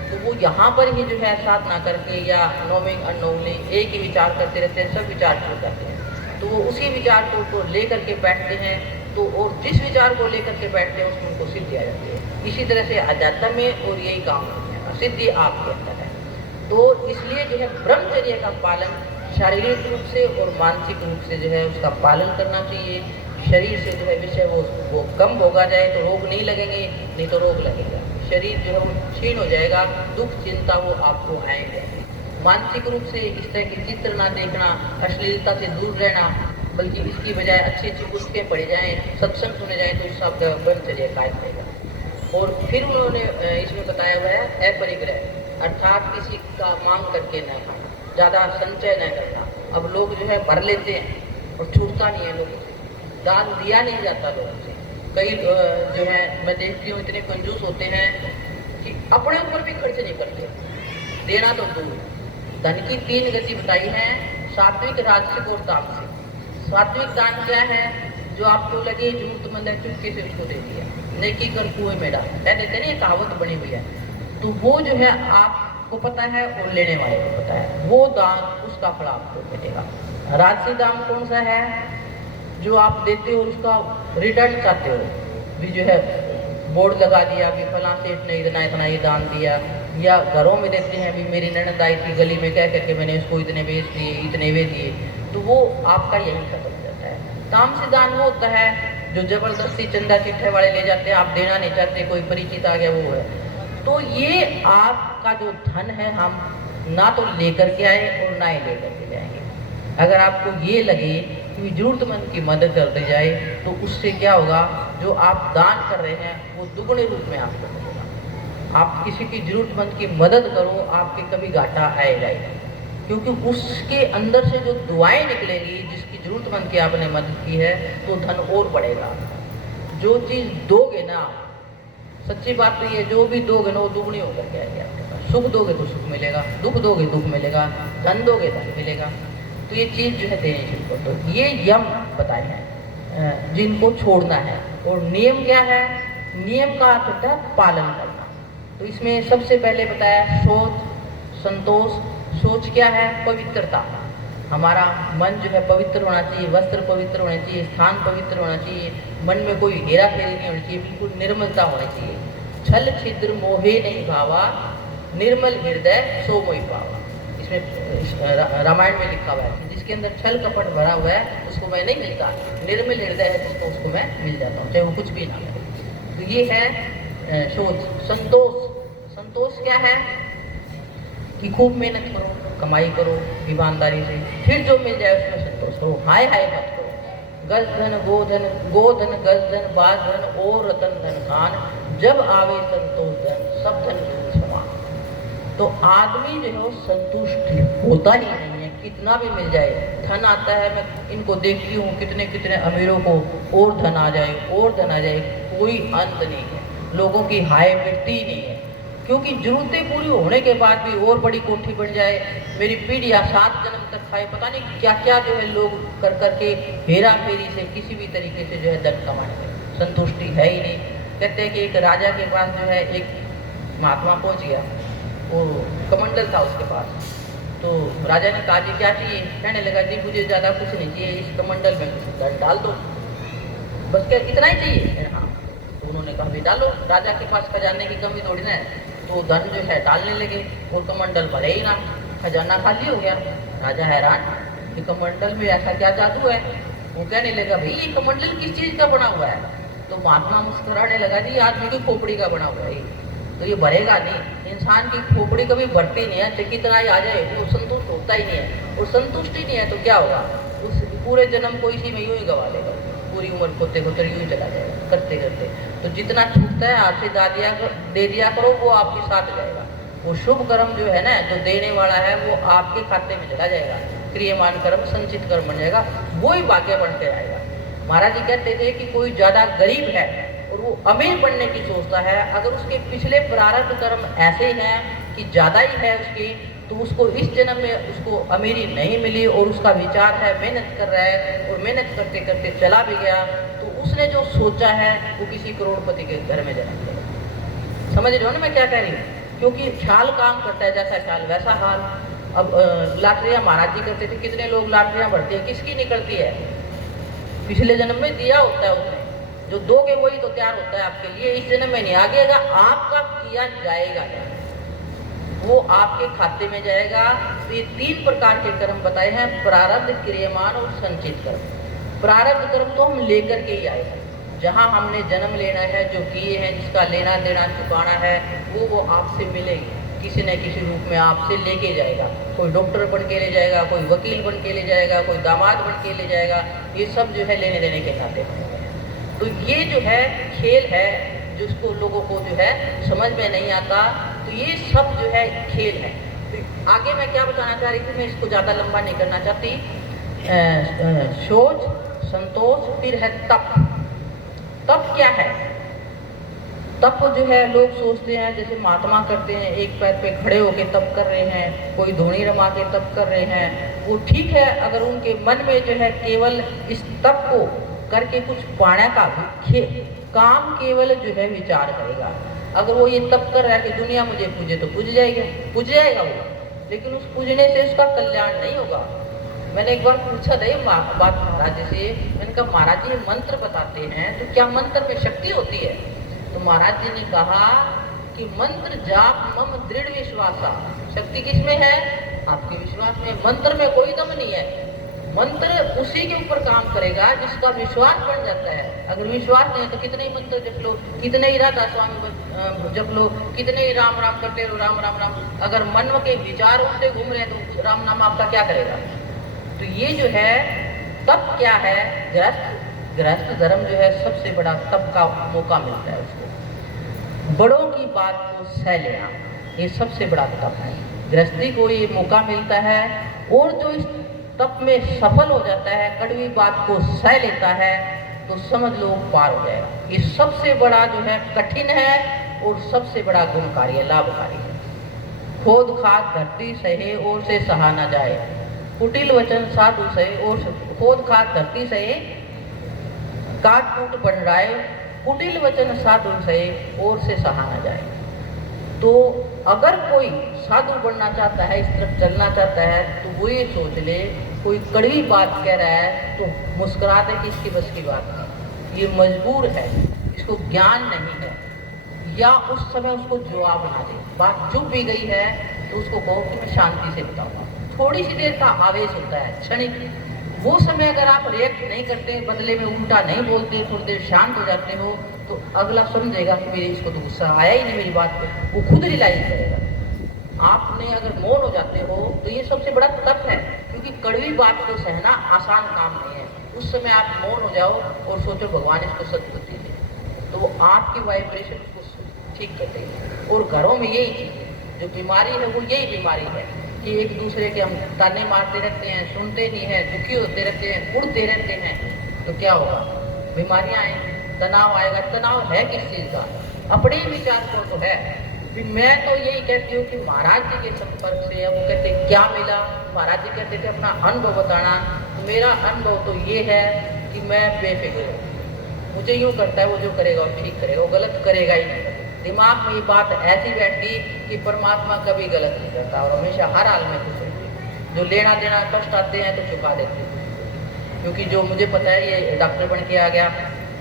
तो वो यहाँ पर ही जो है साधना करके या नोमिंग अनोमिंग एक ही विचार करते रहते हैं, सब विचार छोड़ जाते हैं। तो वो उसी विचार को लेकर के बैठते हैं, तो और जिस विचार को लेकर के बैठते हैं उसमें उनको सिद्धि आ जाती है। इसी तरह से अध्यात्म में और यही काम होते हैं, सिद्धि आपके अंदर है। तो इसलिए जो है ब्रह्मचर्य का पालन शारीरिक रूप से और मानसिक रूप से जो है उसका पालन करना चाहिए। शरीर से जो है विषय वो कम होगा जाए तो रोग नहीं लगेंगे, नहीं तो रोग लगेगा। शरीर जो है वो क्षीण हो जाएगा, दुख चिंता वो आपको आएंगे। मानसिक रूप से इस तरह के चित्र ना देखना, अश्लीलता से दूर रहना, बल्कि इसकी बजाय अच्छी अच्छी पुस्तकें पढ़ी जाएँ, सत्संग सुने जाएँ, तो सब ब्रह्मचर्य कायम रहेगा। और फिर उन्होंने इसमें बताया हुआ है अपरिग्रह, अर्थात किसी का मांग करके न खाना, ज़्यादा संचय न करना। अब लोग जो है भर लेते हैं और छूटता नहीं है लोगों से, दान दिया नहीं जाता लोगों से। कई जो है मैं देखती हूँ इतने कंजूस होते हैं कि अपने ऊपर भी खर्च नहीं करते, देना तो दूर। धन की 3 गति बताई है, सात्विक, राजसिक और तामसिक। सात्विक दान क्या है? जो आपको लगे जरूरतमंद है चुपके से उसको दे दिया, नेकी कर कुएं में डाल, कह देते ना, ये कहावत बनी हुई है। तो वो जो है आपको पता है और लेने वाले को पता है, वो दान उसका फल आपको मिलेगा। राजसिक दान कौन सा है? जो आप देते हो उसका रिटर्न चाहते हो, भी जो है बोर्ड लगा दिया कि फला सेठ ने इतना इतना ये दान दिया, या घरों में देते हैं, भी मेरी ननद आई थी गली में, कह करके मैंने उसको इतने बेच दिए, इतने वे दिए, तो वो आपका यही खत्म हो जाता है। तामसिक दान वो होता है जो जबरदस्ती चंदा चिट्ठे वाले ले जाते हैं, आप देना नहीं चाहते, कोई परिचित आ गया वो है। तो ये आपका जो धन है हम ना तो लेकर के आए और ना ही लेकर के जाएंगे। अगर आपको ये लगे कि जरूरतमंद की मदद कर दी जाए, तो उससे क्या होगा, जो आप दान कर रहे हैं वो दुगने रूप में आपको मिलेगा। आप किसी की जरूरतमंद की मदद करो, आपके कभी घाटा आएगा ही, क्योंकि उसके अंदर से जो दुआएं निकलेंगी, जिसकी जरूरतमंद की आपने मदद की है, तो धन और बढ़ेगा। जो चीज़ दोगे ना, सच्ची बात तो ये, जो भी दोगे ना वो दुगनी होकर के आएगी आपके पास। सुख दोगे तो सुख मिलेगा, दुख दोगे दुख मिलेगा, धन दोगे धन मिलेगा। तो ये चीज़ जो है देनी शुरू कर दो। ये यम बताए हैं जिनको छोड़ना है। और नियम क्या है? नियम का अर्थ होता है पालन करना। तो इसमें सबसे पहले बताया शोच, संतोष। सोच क्या है? पवित्रता। हमारा मन जो है पवित्र होना चाहिए, वस्त्र पवित्र होने चाहिए, स्थान पवित्र होना चाहिए, मन में कोई हेरा फेरी नहीं होनी चाहिए, बिल्कुल निर्मलता होनी चाहिए। छल छिद्र मोहे नहीं भावा, निर्मल हृदय सो मोहि पावा। इसमें रामायण में लिखा हुआ है, जिसके अंदर छल कपट भरा हुआ है उसको मैं नहीं मिलता, निर्मल हृदय है जिसको उसको मैं मिल जाता हूँ, चाहे वो कुछ भी ना हो। तो ये है सोच। संतोष। संतोष क्या है? कि खूब मेहनत करो, कमाई करो ईमानदारी से, फिर जो मिल जाए उसमें संतोष करो, हाय हाय मत करो। गज धन गोधन, गोधन गज धन बाज धन और रतन धन खान, जब आवे संतोष धन सब धन समान। तो आदमी जो है वो संतुष्ट होता ही नहीं है, कितना भी मिल जाए। धन आता है, मैं इनको देखती हूँ कितने कितने अमीरों को और धन आ जाए और धन आ जाए, कोई अंत नहीं है। लोगों की हाय मिटती ही नहीं है, क्योंकि जरूरतें पूरी होने के बाद भी और बड़ी कोठी बन जाए, मेरी पीढ़ियाँ 7 जन्म तक खाए, पता नहीं क्या क्या जो है लोग कर करके हेरा फेरी से किसी भी तरीके से जो है धन कमाने में संतुष्टि है ही नहीं। कहते हैं कि एक राजा के पास जो है एक महात्मा पहुँच गया, वो कमंडल था उसके पास। तो राजा ने कहा जी क्या चाहिए? कहने लगा जी मुझे ज़्यादा कुछ नहीं चाहिए, इस कमंडल में कुछ धन डाल दो, बस क्या इतना ही चाहिए? हाँ। तो उन्होंने कहा भी डालो, राजा के पास खजाने की कमी थोड़ी ना है। तो धन जो है डालने लगे और कमंडल भरे ही ना, खजाना खाली हो गया। राजा हैरान कि कमंडल में ऐसा क्या जादू है। वो कहने लगा भाई ये कमंडल किस चीज़ का बना हुआ है? तो महात्मा मुस्कुराने लगा जी आदमी की खोपड़ी का बना हुआ है, तो ये भरेगा नहीं। इंसान की खोपड़ी कभी भरती नहीं है, चाहे कितना ही आ जाए वो संतुष्ट होता ही नहीं है। और संतुष्ट ही नहीं है तो क्या होगा? उस पूरे जन्म को इसी में यूँ ही गवा देगा, पूरी उम्र खोते खोते यूँ ही चला जाएगा करते करते। तो जितना छूटता है आपसे दे दिया करो, वो आपके साथ जाएगा। वो शुभ कर्म जो है ना, जो देने वाला है वो आपके खाते में चला जाएगा, क्रियमान कर्म संचित कर्म बन जाएगा, वो ही भाग्य बनते आएगा। महाराज जी कहते थे कि कोई ज़्यादा गरीब है और वो अमीर बनने की सोचता है, अगर उसके पिछले प्रारब्ध कर्म ऐसे ही हैं कि ज़्यादा ही है उसकी, तो उसको इस जन्म में उसको अमीरी नहीं मिली और उसका विचार है मेहनत कर रहा है और मेहनत करते करते चला भी गया, तो उसने जो सोचा है वो किसी करोड़पति के घर में जन्म लेगा। समझ रहे हो ना मैं क्या कह रही हूँ? क्योंकि ख्याल काम करता है, जैसा ख्याल वैसा हाल। अब लॉटरियाँ महाराज जी करते थे, कितने लोग लॉटरियाँ भरते हैं, किसकी निकलती है? पिछले जन्म में दिया होता है उसने, जो दोगे वही तो तैयार होता है आपके लिए। इस जन्म में नहीं आगेगा, आपका किया जाएगा वो आपके खाते में जाएगा। तो ये 3 प्रकार के कर्म बताए हैं, प्रारब्ध, क्रियमान और संचित कर्म। प्रारब्ध कर्म तो हम लेकर के ही आए हैं, जहाँ हमने जन्म लेना है, जो किए हैं, जिसका लेना देना चुकाना है, वो आपसे मिलेगी, किसी न किसी रूप में आपसे लेके जाएगा। कोई डॉक्टर बन के ले जाएगा, कोई वकील बन के ले जाएगा, कोई दामाद बन के ले जाएगा। ये सब जो है लेने देने के नाते हैं। तो ये जो है खेल है, जिसको लोगों को जो है समझ में नहीं आता, तो ये सब जो है खेल है। तो आगे मैं क्या बताना चाह रही थी, मैं इसको ज़्यादा लंबा नहीं करना चाहती। सोच, संतोष, फिर है तप। तप क्या है? तप जो है लोग सोचते हैं जैसे महात्मा करते हैं, एक पैर पे खड़े होके तप कर रहे हैं, कोई धोनी रमा के तप कर रहे हैं। वो ठीक है अगर उनके मन में जो है केवल इस तप को करके कुछ पाने का काम केवल जो है विचार करेगा। अगर वो ये तप कर रहा है कि दुनिया मुझे पूजे तो पूज जाएगा वो, लेकिन उस पूजने से उसका कल्याण नहीं होगा। मैंने एक बार पूछा था ये बात महाराज जी से, मैंने कहा महाराज जी मंत्र बताते हैं तो क्या मंत्र में शक्ति होती है? तो महाराज जी ने कहा कि मंत्र जाप मम दृढ़ विश्वासा। शक्ति किसमें है? आपके विश्वास में। मंत्र में कोई दम नहीं है। मंत्र उसी के ऊपर काम करेगा जिसका विश्वास बन जाता है। अगर विश्वास नहीं है तो कितने ही मंत्र जप लो, कितने ही राधा स्वामी जप लो, कितने ही राम राम करते रहो, राम राम राम। अगर मन के विचार उल्टे घूम रहे हैं तो राम नाम आपका क्या करेगा? तो ये जो है तप क्या है? गृहस्थ धर्म जो है सबसे बड़ा तप का मौका मिलता है उसको। बड़ों की बात को सह लेना, ये सबसे बड़ा तप है। गृहस्थी को ये मौका मिलता है, और जो इस तप में सफल हो जाता है, कड़वी बात को सह लेता है, तो समझ लो पार हो जाएगा। ये सबसे बड़ा जो है कठिन है और सबसे बड़ा गुणकारी है, लाभकारी है। खोद खाद धरती सहे और से सहा न जाए, कुटिल वचन साधु सहे और खोद खाद धरती सहे, काट कूट बन राय, कुटिल वचन साधु सहे और से सहा न जाए। तो अगर कोई साधु बनना चाहता है, इस तरफ चलना चाहता है, तो वो ये सोच ले कोई कड़वी बात कह रहा है तो मुस्कुरा दे कि इसकी बस की बात है, ये मजबूर है, इसको ज्ञान नहीं है, या उस समय उसको जवाब ना दे। बात चुप भी गई है तो उसको कहो कि मैं शांति से बताऊंगा। थोड़ी सी देर का आवेश होता है, क्षणिक। वो समय अगर आप रिएक्ट नहीं करते, बदले में उल्टा नहीं बोलते, थोड़ी देर शांत हो जाते हो, तो अगला समझेगा कि मेरे इसको तो गुस्सा आया ही नहीं मेरी बात पे, वो खुद रियलाइज करेगा। आपने अगर मौन हो जाते हो तो ये सबसे बड़ा तप है, क्योंकि कड़वी बात को सहना आसान काम नहीं है। उस समय आप मौन हो जाओ और सोचो भगवान इसको सद्बुद्धि दे, तो वो आपकी वाइब्रेशन उसको ठीक कर देगी। और घरों में यही चीज़ है, जो बीमारी है वो यही बीमारी है कि एक दूसरे के हम ताने मारते रहते हैं, सुनते नहीं हैं, दुखी होते रहते हैं, उड़ते रहते हैं, तो क्या होगा? बीमारियां आएंगी, तनाव आएगा। तनाव है किस चीज़ का? अपने ही विचार को तो है। फिर मैं तो यही कहती हूँ कि महाराज जी के संपर्क से, वो कहते क्या मिला, महाराज जी कहते थे अपना अनुभव बताना। तो मेरा अनुभव तो ये है कि मैं बेफिक्र हूँ, मुझे यूँ करता है वो जो करेगा वो ठीक करेगा, वो गलत करेगा ही नहीं। दिमाग में ये बात ऐसी बैठ गई कि परमात्मा कभी गलत नहीं करता और हमेशा हर हाल में खुश रहते हैं। जो लेना देना कष्ट आते हैं तो चुका देते हैं, क्योंकि जो मुझे पता है ये डॉक्टर बन के आ गया,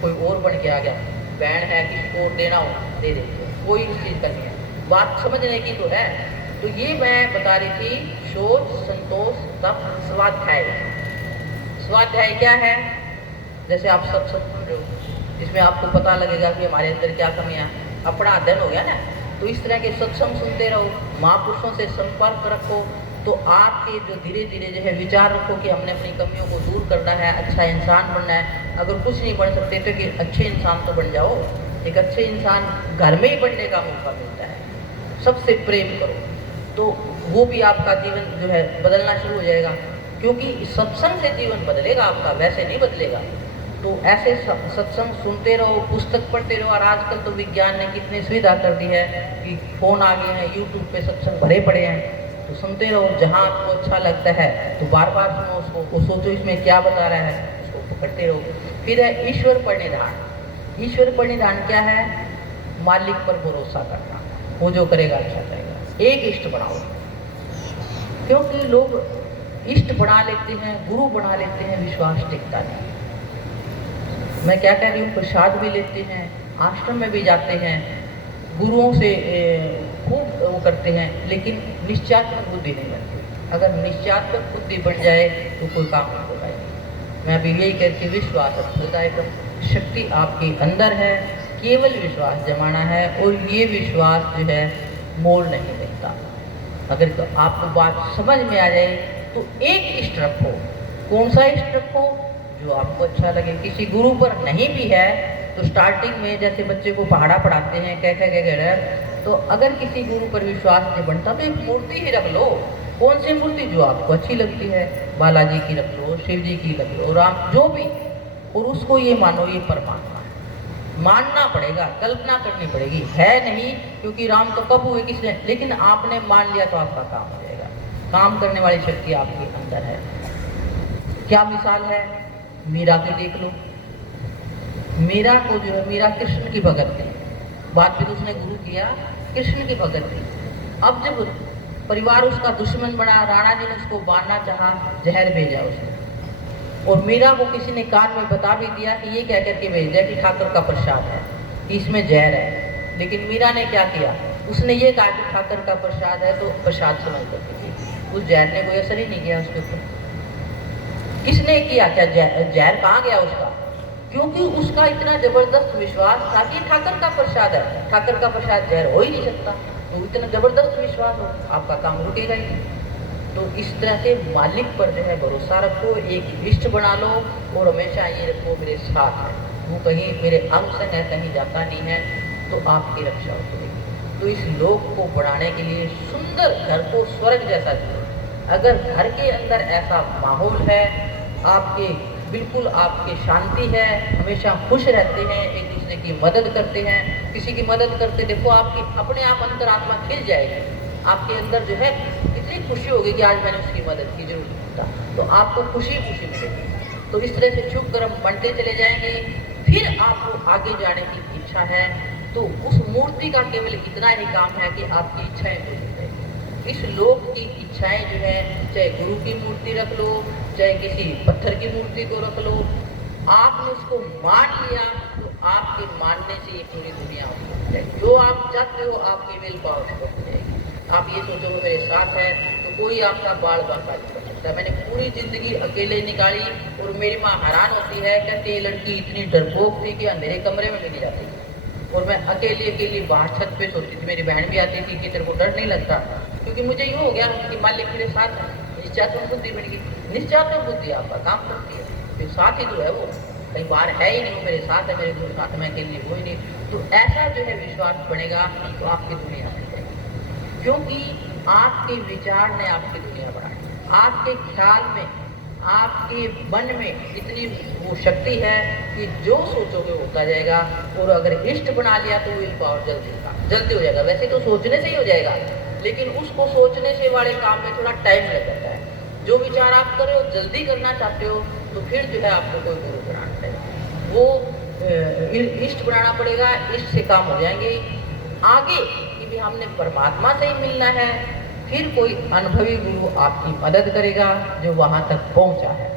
कोई और बन के आ गया, बहन है किसी को देना हो दे देते हैं, कोई इस चीज़ का नहीं है। बात समझने की तो है। तो ये मैं बता रही थी, शोच, संतोष, तप, स्वाध्याय। स्वाध्याय क्या है? जैसे आप सब सुन रहे हो, इसमें आपको पता लगेगा कि हमारे अंदर क्या कमियां, अपना अध्ययन हो गया ना। तो इस तरह के सत्संग सुनते रहो, महापुरुषों से संपर्क रखो, तो आपके जो धीरे धीरे जो है विचार रखो कि हमने अपनी कमियों को दूर करना है, अच्छा इंसान बनना है। अगर कुछ नहीं बन सकते तो कि अच्छे इंसान तो बन जाओ। एक अच्छे इंसान घर में ही बनने का मौका मिलता है। सबसे प्रेम करो तो वो भी आपका जीवन जो है बदलना शुरू हो जाएगा, क्योंकि सत्संग से जीवन बदलेगा आपका, वैसे नहीं बदलेगा। तो ऐसे सत्संग सुनते रहो, पुस्तक पढ़ते रहो। और आजकल तो विज्ञान ने कितनी सुविधा कर दी है कि फ़ोन आ गए हैं, यूट्यूब पे सत्संग भरे पड़े हैं, तो सुनते रहो। जहाँ आपको अच्छा लगता है तो बार बार सुनो उसको, वो सोचो इसमें क्या बता रहा है, उसको पकड़ते रहो। फिर है ईश्वर परिनिधान। ईश्वर परिनिधान क्या है? मालिक पर भरोसा करना। वो जो करेगा अच्छा करेगा। एक इष्ट बनाओ, क्योंकि लोग इष्ट बना लेते हैं, गुरु बना लेते हैं, विश्वास टिकता नहीं। मैं क्या कह रही हूँ, प्रसाद भी लेते हैं, आश्रम में भी जाते हैं, गुरुओं से खूब वो करते हैं, लेकिन निश्चयात्मक बुद्धि नहीं बनती। अगर निश्चयात्मक बुद्धि बन जाए तो कोई काम नहीं हो पाएगा। मैं अभी यही कहती, विश्वास अद्भुतायक शक्ति आपके अंदर है, केवल विश्वास जमाना है, और ये विश्वास जो है मोल नहीं मिलता। अगर तो आपको बात समझ में आ जाए तो एक इष्ट रखो। कौन सा इष्ट रखो? जो आपको अच्छा लगे। किसी गुरु पर नहीं भी है तो स्टार्टिंग में जैसे बच्चे को पहाड़ा पढ़ाते हैं कह तो अगर किसी गुरु पर विश्वास नहीं बनता तो एक मूर्ति ही रख लो। कौन सी मूर्ति? जो आपको अच्छी लगती है, बालाजी की रख लो, शिव जी की रख लो, राम, जो भी, और उसको ये मानो ये परमात्मा है। मानना पड़ेगा, कल्पना करनी पड़ेगी, है नहीं, क्योंकि राम तो कब हुए किसने, लेकिन आपने मान लिया तो आपका काम हो जाएगा। काम करने वाली शक्ति आपके अंदर है। क्या मिसाल है? मीरा की देख लो। मीरा को जो है, मीरा कृष्ण की भगत थी, बाद में उसने गुरु किया, कृष्ण की भगत थी। अब जब परिवार उसका दुश्मन बना, राणा जी ने उसको मारना चाहा, जहर भेजा उसने, और मीरा को किसी ने कान में बता भी दिया कि ये क्या करके भेज दिया कि ठाकुर का प्रसाद है, इसमें जहर है। लेकिन मीरा ने क्या किया, उसने ये कहा कि ठाकुर का प्रसाद है तो प्रसाद समझ करके उस जहर ने कोई असर ही नहीं किया उसके ऊपर। किसने किया? क्या जहर कहाँ गया उसका? क्योंकि उसका इतना जबरदस्त विश्वास था कि ठाकुर का प्रसाद है, ठाकुर का प्रसाद जहर हो ही नहीं सकता। तो इतना जबरदस्त विश्वास हो, आपका काम रुकेगा ही नहीं। तो इस तरह से मालिक पर जो है भरोसा रखो, एक इष्ट बना लो, और हमेशा ये रखो मेरे साथ है, वो कहीं मेरे अंग संग है, कहीं जाता नहीं है, तो आपकी रक्षा हो जाएगी। तो इस लोक को बढ़ाने के लिए सुंदर घर को स्वर्ग जैसा जीवन। अगर घर के अंदर ऐसा माहौल है, आपके बिल्कुल आपके शांति है, हमेशा खुश रहते हैं, एक दूसरे की मदद करते हैं, किसी की मदद करते देखो आपकी अपने आप अंतरात्मा खिल जाएगी। आपके अंदर जो है इतनी खुशी होगी कि आज मैंने उसकी मदद की, जरूर था, तो आपको खुशी खुशी मिलेगी। तो इस तरह से शुभ कर्म बढ़ते चले जाएंगे। फिर आपको आगे जाने की इच्छा है तो उस मूर्ति का केवल इतना ही काम है कि आपकी इच्छाएं पूरी हो जाएगी। इस लोक की इच्छाएं जो है, चाहे गुरु की मूर्ति रख लो, चाहे किसी पत्थर की मूर्ति को रख लो, आपने उसको मान लिया तो आपके मानने से ये पूरी दुनिया हो जाएगी। जो आप चाहते हो आपकी विल पावर से हो जाएगी। आप ये सोचो मेरे साथ है तो कोई आपका बाल बांका नहीं कर सकता। मैंने पूरी जिंदगी अकेले निकाली और मेरी माँ हैरान होती है, कहती ये लड़की इतनी डरपोक थी कि अंधेरे कमरे में भी नहीं जाती, और मैं अकेली बाहर छत पे सोती थी। मेरी बहन भी आती थी कि तेरे को डर नहीं लगता, क्योंकि मुझे यूँ हो गया कि मालिक मेरे साथ है, निश्चयात्मक बुद्धि बन गई। निश्चयात्मक बुद्धि आपका काम करती है, फिर साथ ही तो है वो, कहीं बाहर है ही नहीं, मेरे साथ है, मेरे साथ में अकेले हो ही नहीं। तो ऐसा जो है विश्वास बनेगा तो आपकी दुनिया बन जाएगी, क्योंकि आपके विचार ने आपकी दुनिया बनाई। आपके ख्याल में, आपके मन में इतनी वो शक्ति है कि जो सोचोगे होता जाएगा। और अगर इष्ट बना लिया तो विल पावर जल्दी हो जाएगा। वैसे तो सोचने से ही हो जाएगा, लेकिन उसको सोचने से वाले काम में थोड़ा टाइम लग जाता है। जो विचार आप कर रहे हो जल्दी करना चाहते हो तो फिर जो है आपको कोई गुरु बनाना पड़ेगा, वो इष्ट बनाना पड़ेगा। इष्ट से काम हो जाएंगे आगे कि भी हमने परमात्मा से ही मिलना है। फिर कोई अनुभवी गुरु आपकी मदद करेगा जो वहाँ तक पहुँचा है।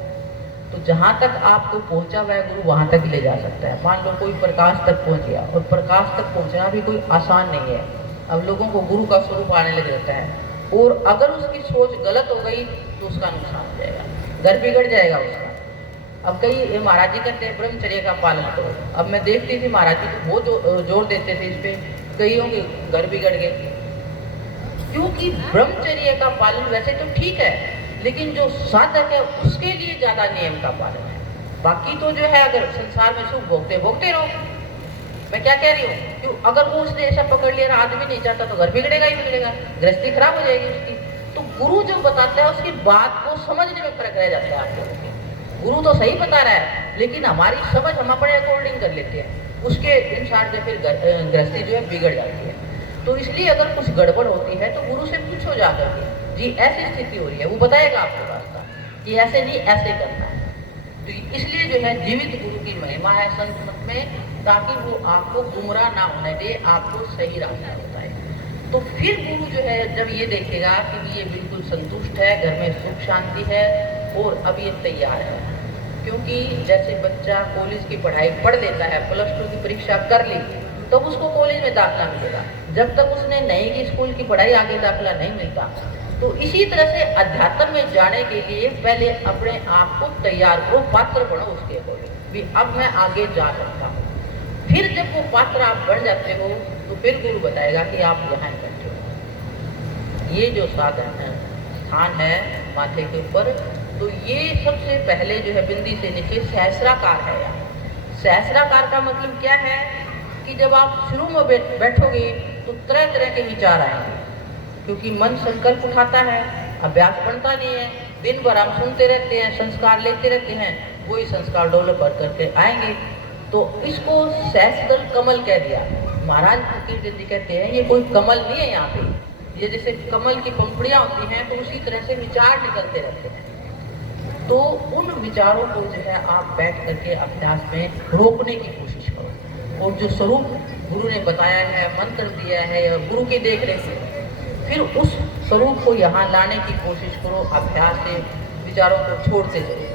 तो जहाँ तक आपको पहुँचा हुआ है गुरु वहाँ तक ले जा सकता है। मान लो कोई प्रकाश तक पहुँच गया, और प्रकाश तक पहुँचना भी कोई आसान नहीं है। अब लोगों को गुरु का स्वरूप आने लग जाता है, और अगर उसकी सोच गलत हो गई तो उसका नुकसान हो जाएगा, घर बिगड़ जाएगा उसका। अब कई महाराज जी कहते हैं ब्रह्मचर्य का पालन करो। अब मैं देखती थी महाराज जी तो बहुत जोर देते थे इस पे, कईयों के घर बिगड़ गए, क्योंकि ब्रह्मचर्य का पालन वैसे तो ठीक है, लेकिन जो साधक है उसके लिए ज्यादा नियम का पालन है। बाकी तो जो है अगर संसार में सुख भोगते भोगते रहो। मैं क्या कह रही हूँ, क्यों अगर वो उसने ऐसा पकड़ लिया, आदमी नहीं चाहता तो घर बिगड़ेगा ही बिगड़ेगा, गृहस्थी खराब हो जाएगी उसकी। तो गुरु जो बताता है उसकी बात को समझने में फर्क रह जाता है आप लोगों के। गुरु तो सही बता रहा है, लेकिन हमारी समझ हम अपने अकॉर्डिंग कर लेते हैं, उसके अनुसार जो फिर गृहस्थी जो है बिगड़ जाती है। तो इसलिए अगर कुछ गड़बड़ होती है तो गुरु से पूछो जाकर के, जी ऐसी स्थिति हो रही है, वो बताएगा आपको रास्ता कि ऐसे नहीं ऐसे करना है। तो इसलिए जो है जीवित गुरु की महिमा है संत मत में, ताकि वो आपको गुमराह ना होने दे, आपको सही रास्ता बताए। तो फिर गुरु जो है जब ये देखेगा कि ये बिल्कुल संतुष्ट है, घर में सुख शांति है और अब ये तैयार है, क्योंकि जैसे बच्चा कॉलेज की पढ़ाई पढ़ लेता है, +2 की परीक्षा कर ली, तब उसको कॉलेज में दाखिला मिलेगा। जब तक उसने नहीं की स्कूल की पढ़ाई आगे दाखिला नहीं मिलता। तो इसी तरह से अध्यात्म में जाने के लिए पहले अपने आप को तैयार करो, पात्र बनो उसके अकॉर्डिंग भी अब मैं आगे जा सकता हूँ। फिर जब वो पात्र आप बन जाते हो तो फिर गुरु बताएगा कि आप यहाँ बैठे हो। ये जो साधन है, स्थान है माथे के ऊपर, तो ये सबसे पहले जो है बिंदी से नीचे सहस्राकार है। यहाँ सहस्राकार का मतलब क्या है कि जब आप शुरू में बैठोगे तो तरह तरह के विचार आएंगे, क्योंकि मन संकल्प उठाता है, अभ्यास बनता नहीं है, दिन भर हम सुनते रहते हैं, संस्कार लेते रहते हैं, वही संस्कार डेवलप करके आएंगे। तो इसको सहस्त्र कमल कह दिया। महाराज फकीर जी कहते हैं ये कोई कमल नहीं है, यहाँ पे ये जैसे कमल की पंखुड़ियाँ होती हैं तो उसी तरह से विचार निकलते रहते हैं। तो उन विचारों को जो है आप बैठ करके अभ्यास में रोकने की कोशिश करो, और जो स्वरूप गुरु ने बताया है, मंत्र दिया है, गुरु की देख रेख में, फिर उस स्वरूप को यहाँ लाने की कोशिश करो। अभ्यास से विचारों को छोड़ते चलो।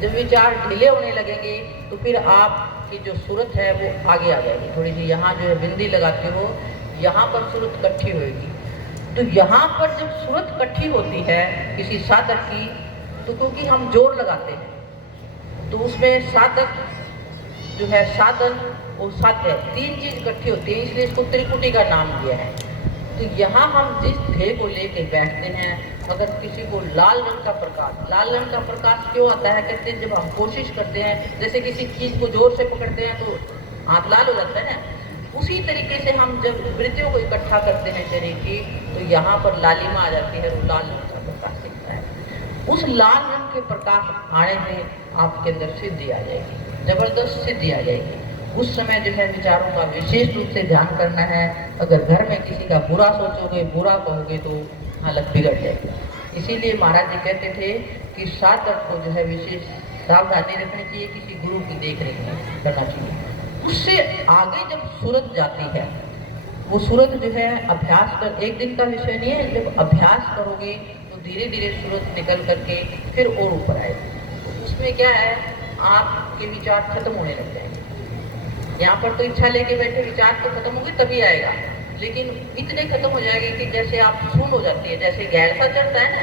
जब विचार ढीले होने लगेंगे तो फिर आपकी जो सूरत है वो आगे आ जाएगी। थोड़ी सी यहाँ जो है बिंदी लगाते हो, यहाँ पर सूरत इकट्ठी होगी। तो यहाँ पर जब सूरत इकट्ठी होती है किसी साधक की, तो क्योंकि हम जोर लगाते हैं तो उसमें साधक जो है, साधन और साध्य, 3 चीज इकट्ठी होती है, इसलिए इसको त्रिकुटी का नाम दिया है। तो यहाँ हम जिस ध्येय को लेकर बैठते हैं, अगर किसी को लाल रंग का प्रकाश, लाल रंग का प्रकाश क्यों आता है, कहते हैं जब हम कोशिश करते हैं, जैसे किसी चीज को जोर से पकड़ते हैं तो हाथ लाल हो जाता है ना, उसी तरीके से हम जब वृत्तियों को इकट्ठा करते हैं शरीर की, तो यहाँ पर लालिमा आ जाती है, वो लाल रंग का प्रकाश दिखता है। उस लाल रंग के प्रकाश आने से आपके अंदर सिद्धि आ जाएगी, जबरदस्त सिद्धि आ जाएगी। उस समय जो है विचारों का विशेष रूप से ध्यान करना है। अगर घर में किसी का बुरा सोचोगे, बुरा कहोगे तो हालत बिगड़ जाएगी। इसीलिए महाराज जी कहते थे कि साधक को जो है विशेष सावधानी रखनी चाहिए, किसी गुरु की देख रेख करना चाहिए। उससे आगे जब सूरत जाती है, वो सूरत जो है अभ्यास कर, एक दिन का विषय नहीं है, जब अभ्यास करोगे तो धीरे धीरे सूरत निकल करके फिर और ऊपर आएगी। तो उसमें क्या है, आपके विचार खत्म होने लग जाएंगे। यहाँ पर तो इच्छा लेके बैठे, विचार तो खत्म होंगे तभी आएगा, लेकिन इतने खत्म हो जाएंगे कि जैसे आप सुन हो जाती है, जैसे गैर सा चढ़ता है ना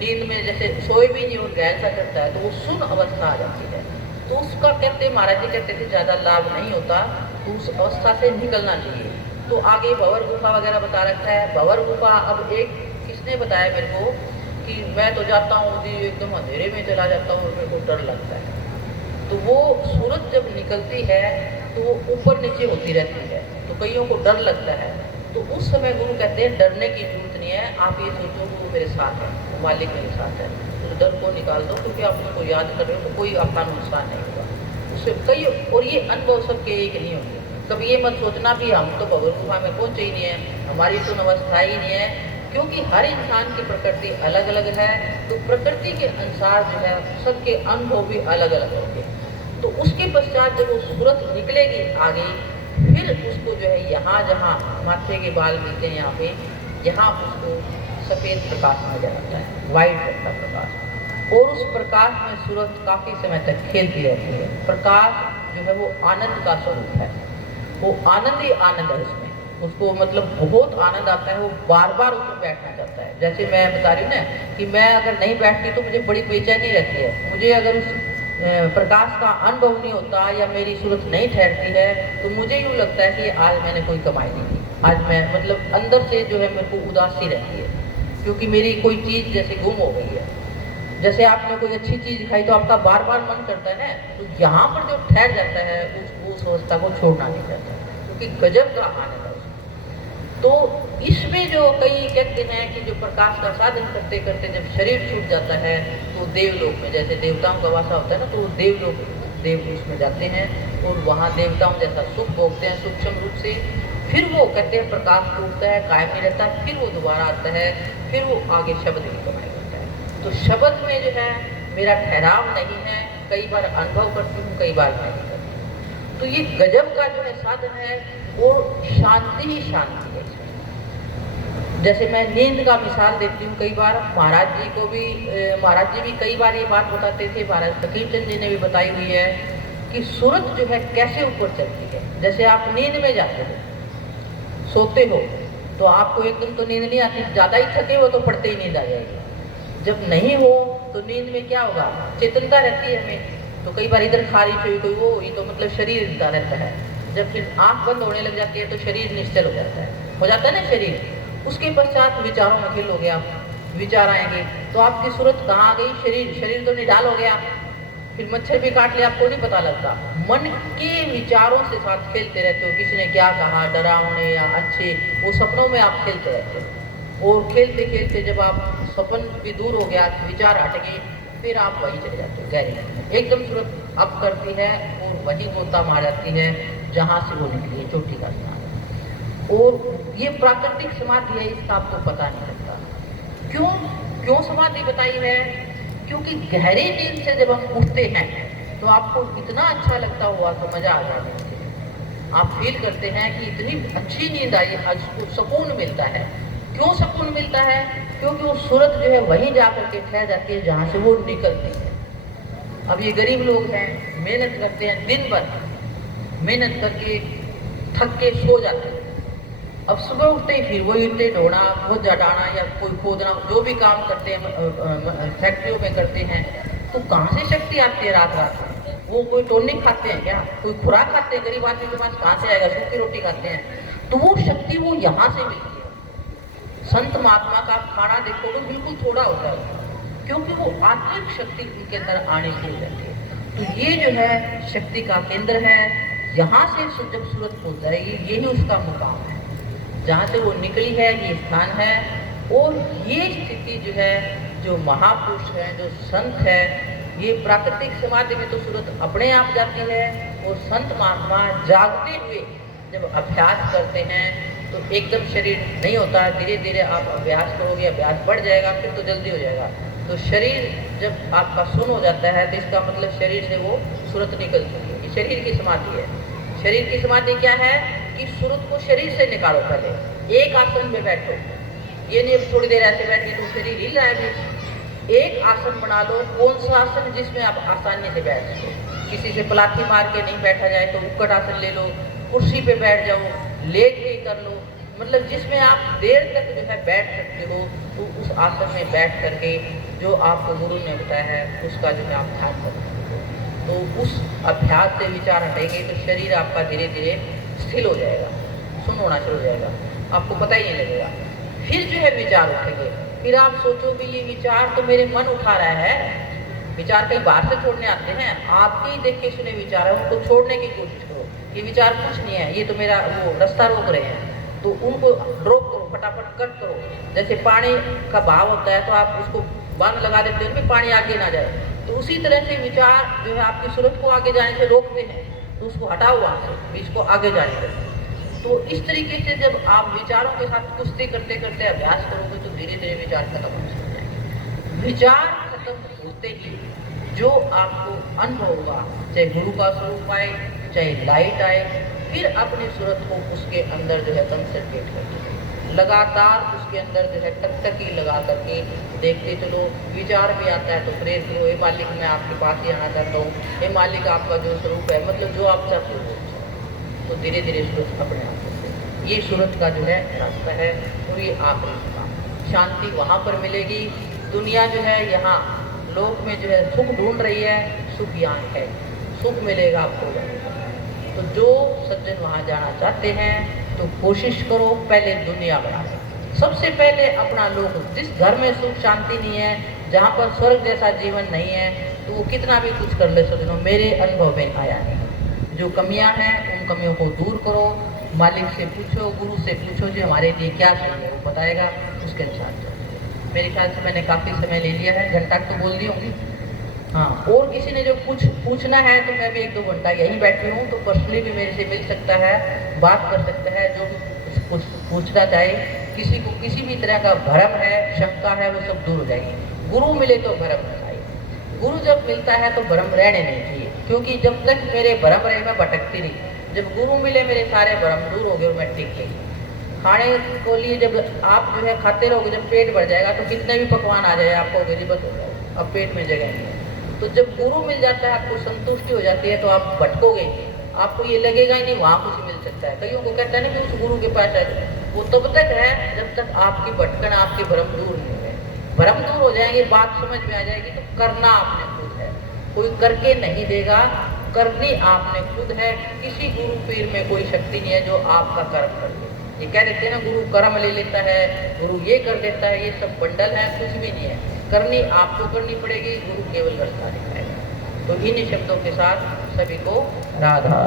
नींद में, जैसे सोए भी नहीं और गैर सा चढ़ता है, तो वो सुन अवस्था आ जाती है। तो उसका कहते, महाराज जी कहते थे ज़्यादा लाभ नहीं होता, तो उस अवस्था से निकलना चाहिए। तो आगे भंवर गुफा वगैरह बता रखा है। भंवर गुफा, अब एक किसने बताया मेरे को कि मैं तो जाता हूँ जी, एकदम अंधेरे में चला जाता हूँ और मेरे को डर लगता है। तो वो सूरज जब निकलती है तो वो ऊपर नीचे होती रहती है, तो कईयों को डर लगता है। तो उस समय गुरु कहते हैं डरने की जरूरत नहीं है, आप ये सोचो कि वो मेरे साथ है, वो मालिक मेरे साथ है, तो डर को निकाल दो, क्योंकि आप उसको याद कर रहे हो तो कोई आपका नुकसान नहीं होगा उससे। कई और ये अनुभव सबके एक नहीं होंगे। कभी ये मत सोचना भी हम तो भगवत गुफा में पहुँचे ही नहीं है, हमारी तो अवस्था ही नहीं है, क्योंकि हर इंसान की प्रकृति अलग अलग है। तो प्रकृति के अनुसार जो है सबके अनुभव भी अलग अलग होंगे। तो उसके पश्चात जब वो सूरत निकलेगी आगे, फिर उसको जो है यहाँ जहाँ माथे के बाल मिलते हैं, यहाँ पे यहाँ उसको सफ़ेद प्रकाश नजर आता है, वाइट रंग का प्रकाश, और उस प्रकाश में सूरत काफ़ी समय तक खेलती रहती है। प्रकाश जो है वो आनंद का स्वरूप है, वो आनंद ही आनंद है उसमें, उसको मतलब बहुत आनंद आता है, वो बार बार उसमें बैठना चाहता है। जैसे मैं बता रही हूँ ना कि मैं अगर नहीं बैठती तो मुझे बड़ी बेचैनी रहती है, मुझे अगर उस प्रकाश का अनुभव नहीं होता या मेरी सूरत नहीं ठहरती है तो मुझे यूँ लगता है कि आज मैंने कोई कमाई नहीं की, आज मैं मतलब अंदर से जो है मेरे को उदासी रहती है, क्योंकि मेरी कोई चीज़ जैसे गुम हो गई है। जैसे आपने कोई अच्छी चीज़ दिखाई तो आपका बार बार मन करता है ना, तो यहाँ पर जो ठहर जाता है उस अवस्था को छोड़ना नहीं चाहता, क्योंकि गजब का आनंद है। तो इसमें जो कई कहते हैं कि जो प्रकाश का साधन करते करते जब शरीर छूट जाता है तो देवलोक में, जैसे देवताओं का वासा होता है ना, तो देवलोक देव उसमें जाते हैं और वहाँ देवताओं जैसा सुख भोगते हैं सूक्ष्म रूप से। फिर वो कहते हैं प्रकाश टूटता है, कायम नहीं रहता, फिर वो दोबारा आता है, फिर वो आगे शब्द की कमाई करता है। तो शब्द में जो है मेरा ठहराव नहीं है, कई बार अनुभव करती हूँ, कई बार नहीं करती। तो ये गजब का जो है साधन है, और शांति ही शांति है। जैसे मैं नींद का मिसाल देती हूँ, कई बार महाराज जी भी कई बार ये बात बताते थे, महाराज फकीर चंद जी ने भी बताई हुई है कि सूरत जो है कैसे ऊपर चलती है। जैसे आप नींद में जाते हो, सोते हो, तो आपको एकदम तो नींद नहीं आती, ज़्यादा ही थके हो तो पड़ते ही नींद आ जाएगी। जब नहीं हो तो नींद में क्या होगा, चेतनता रहती है हमें, तो कई बार इधर खारिश हुई कोई वो हुई तो मतलब शरीर हिलता रहता है। जब फिर आँख बंद होने लग जाती है तो शरीर निश्चल हो जाता है ना शरीर। उसके पश्चात विचारों में खेल हो गया, विचार आएंगे तो आपकी सूरत कहाँ आ गई, शरीर तो निढाल हो गया, फिर मच्छर भी काट लिया, आपको नहीं पता लगता। मन के विचारों से साथ खेलते रहते हो, किसी ने क्या कहा, डरावने या अच्छे, वो सपनों में आप खेलते रहते हो। और खेलते खेलते जब आप सपन भी दूर हो गया, विचार हट गए, फिर आप वहीं चले जाते हो गहरे, एकदम सूरत अप करती है और वही गोता मार जाती है जहाँ से वो निकली है, चोटी का स्थान। और ये प्राकृतिक समाधि है, इसका आपको पता नहीं लगता। क्यों समाधि बताई है? क्योंकि गहरी नींद से जब हम उठते हैं तो आपको इतना अच्छा लगता हुआ तो मजा आ जाता है, आप फील करते हैं कि इतनी अच्छी नींद आई, आपको सुकून मिलता है। क्यों सुकून मिलता है? क्योंकि वो सूरत जो है वहीं जा करके ठहर जाती है जहाँ से वो निकलती है। अब ये गरीब लोग हैं, मेहनत करते हैं, दिन भर मेहनत करके थक के सो जाते हैं। अब सुबह उठते ही फिर वही ईंटें ढोना, बोझा डालना या कोई खोदना, जो भी काम करते हैं फैक्ट्रियों में करते हैं, तो कहाँ से शक्ति आती है रात में? वो कोई टॉनिक खाते हैं क्या, कोई खुराक खाते हैं? गरीब आदमी के पास कहाँ से आएगा? सूखी रोटी खाते हैं। तो वो शक्ति वो यहाँ से मिलती है। संत महात्मा का खाना देखो तो बिल्कुल थोड़ा होता है, क्योंकि वो आत्मिक शक्ति उनके अंदर आने से हो जाती है। तो ये जो है शक्ति का केंद्र है, यहाँ से जब सूरत पहुँच जाएगी, यही उसका मुकाम है, जहाँ से वो निकली है, ये स्थान है। और ये स्थिति जो है, जो महापुरुष है, जो संत है, ये प्राकृतिक समाधि में तो सूरत अपने आप जाती है। और संत महात्मा जागते हुए जब अभ्यास करते हैं तो एकदम शरीर नहीं होता, धीरे धीरे आप अभ्यास करोगे, अभ्यास बढ़ जाएगा, फिर तो जल्दी हो जाएगा। तो शरीर जब आपका सुन्न हो जाता है तो इसका मतलब शरीर से वो सूरत निकल चुकी है। ये शरीर की समाधि है। शरीर की समाधि क्या है कि सूरत को शरीर से निकालो। पहले एक आसन में बैठो, ये नहीं थोड़ी देर ऐसे बैठे तो शरीर हिल रहा है। एक आसन बना लो, कौन सा आसन जिसमें आप आसानी से बैठ सको, किसी से पलाथी मार के नहीं बैठा जाए तो उक्कट आसन ले लो, कुर्सी पे बैठ जाओ, लेट के कर लो, मतलब जिसमें आप देर तक जो है बैठ सकते हो, तो उस आसन में बैठ करके जो आपको गुरु ने बताया है उसका जो है आप ध्यान कर सकते हो। तो उस अभ्यास से विचार हटेंगे तो शरीर आपका धीरे धीरे स्थिर हो जाएगा, सुन्न होना शुरू हो जाएगा, आपको पता ही नहीं लगेगा। फिर जो है विचार उठेंगे, फिर आप सोचोगे ये विचार तो मेरे मन उठा रहा है। विचार कहीं बाहर से छोड़ने आते हैं, आपके ही देख के सुने विचार है, उनको छोड़ने की कोशिश करो। ये विचार कुछ नहीं है, ये तो मेरा वो रास्ता रोक रहे हैं, तो उनको ड्रॉप करो, फटाफट कट करो। जैसे पानी का बहाव होता है तो आप उसको बांध लगा देते हो कि पानी आगे ना जाए, तो उसी तरह से विचार जो है आपकी सूरत को आगे जाने से रोकते हैं, तो उसको हटाओ वहाँ से, इसको आगे जाने देते। तो इस तरीके से जब आप विचारों के साथ कुश्ती करते करते अभ्यास करोगे तो धीरे धीरे विचार खत्म हो जाएंगे। विचार खत्म होते ही जो आपको अनुभव होगा, चाहे गुरु का स्वरूप आए, चाहे लाइट आए, फिर अपनी सूरत को उसके अंदर जो है कंसंट्रेट करके लगातार उसके अंदर जो है टकटकी लगा करके देखते चलो। विचार भी आता है तो प्रेर करो, हे मालिक मैं आपके पास ही आना चाहता हूँ, हे मालिक आपका जो स्वरूप है, मतलब जो आप चाहते हो, तो धीरे धीरे सूरत अपने आप होते हैं। ये सूरत का जो है रास्ता है और ये आखिरी मुकाम। शांति वहाँ पर मिलेगी। दुनिया जो है यहाँ लोक में जो है सुख ढूंढ रही है, सुख यहाँ है, सुख मिलेगा आपको। तो जो सज्जन वहाँ जाना चाहते हैं तो कोशिश करो पहले दुनिया बनाओ। सबसे पहले अपना लोक, जिस घर में सुख शांति नहीं है, जहाँ पर स्वर्ग जैसा जीवन नहीं है, तो वो कितना भी कुछ कर ले सज्जनों, मेरे अनुभव में आया नहीं। जो कमियां हैं उन कमियों को दूर करो, मालिक से पूछो, गुरु से पूछो जो हमारे लिए क्या चाहिए, वो बताएगा, उसके अनुसार चलो। मेरे ख्याल से मैंने काफ़ी समय ले लिया है, घंटा तो बोल दी होंगी। हाँ, और किसी ने जो कुछ पूछना है तो मैं भी 1-2 घंटा यहीं बैठी हूँ, तो पर्सनली भी मेरे से मिल सकता है, बात कर सकता है, जो कुछ पूछना चाहे। किसी को किसी भी तरह का भ्रम है, शंका है, वो सब दूर हो जाएगी। गुरु मिले तो भ्रम न आए, गुरु जब मिलता है तो भ्रम रहने नहीं चाहिए, क्योंकि जब तक मेरे भ्रम रहे मैं भटकती नहीं। जब गुरु मिले मेरे सारे भ्रम दूर हो गए और मैं ठीक गई। खाने को लिए जब आप जो है खाते रहोगे, जब पेट भर जाएगा तो कितने भी पकवान आ जाए आपको गली बस हो जाएगा, अब पेट में जगह नहीं है। तो जब गुरु मिल जाता है, आपको संतुष्टि हो जाती है, तो आप भटकोगे, आपको ये लगेगा ही नहीं वहाँ कुछ मिल सकता है। कईयों को कहता है ना कि उस गुरु के पास है, वो तब तक है जब तक आपकी भटकन, आपके भ्रम दूर नहीं हुए। भ्रम दूर हो जाएंगे, बात समझ में आ जाएगी, तो करना आपने खुद है, कोई करके नहीं देगा, करनी आपने खुद है। किसी गुरु पीर में कोई शक्ति नहीं है जो आपका कर्म कर दे। ये कह देते हैं ना गुरु कर्म ले लेता है, गुरु ये कर देता है, ये सब बंडल है, कुछ भी नहीं है। करनी आपको करनी पड़ेगी, गुरु केवल रास्ता दिखाएगा। तो इन शब्दों के साथ सभी को राधा।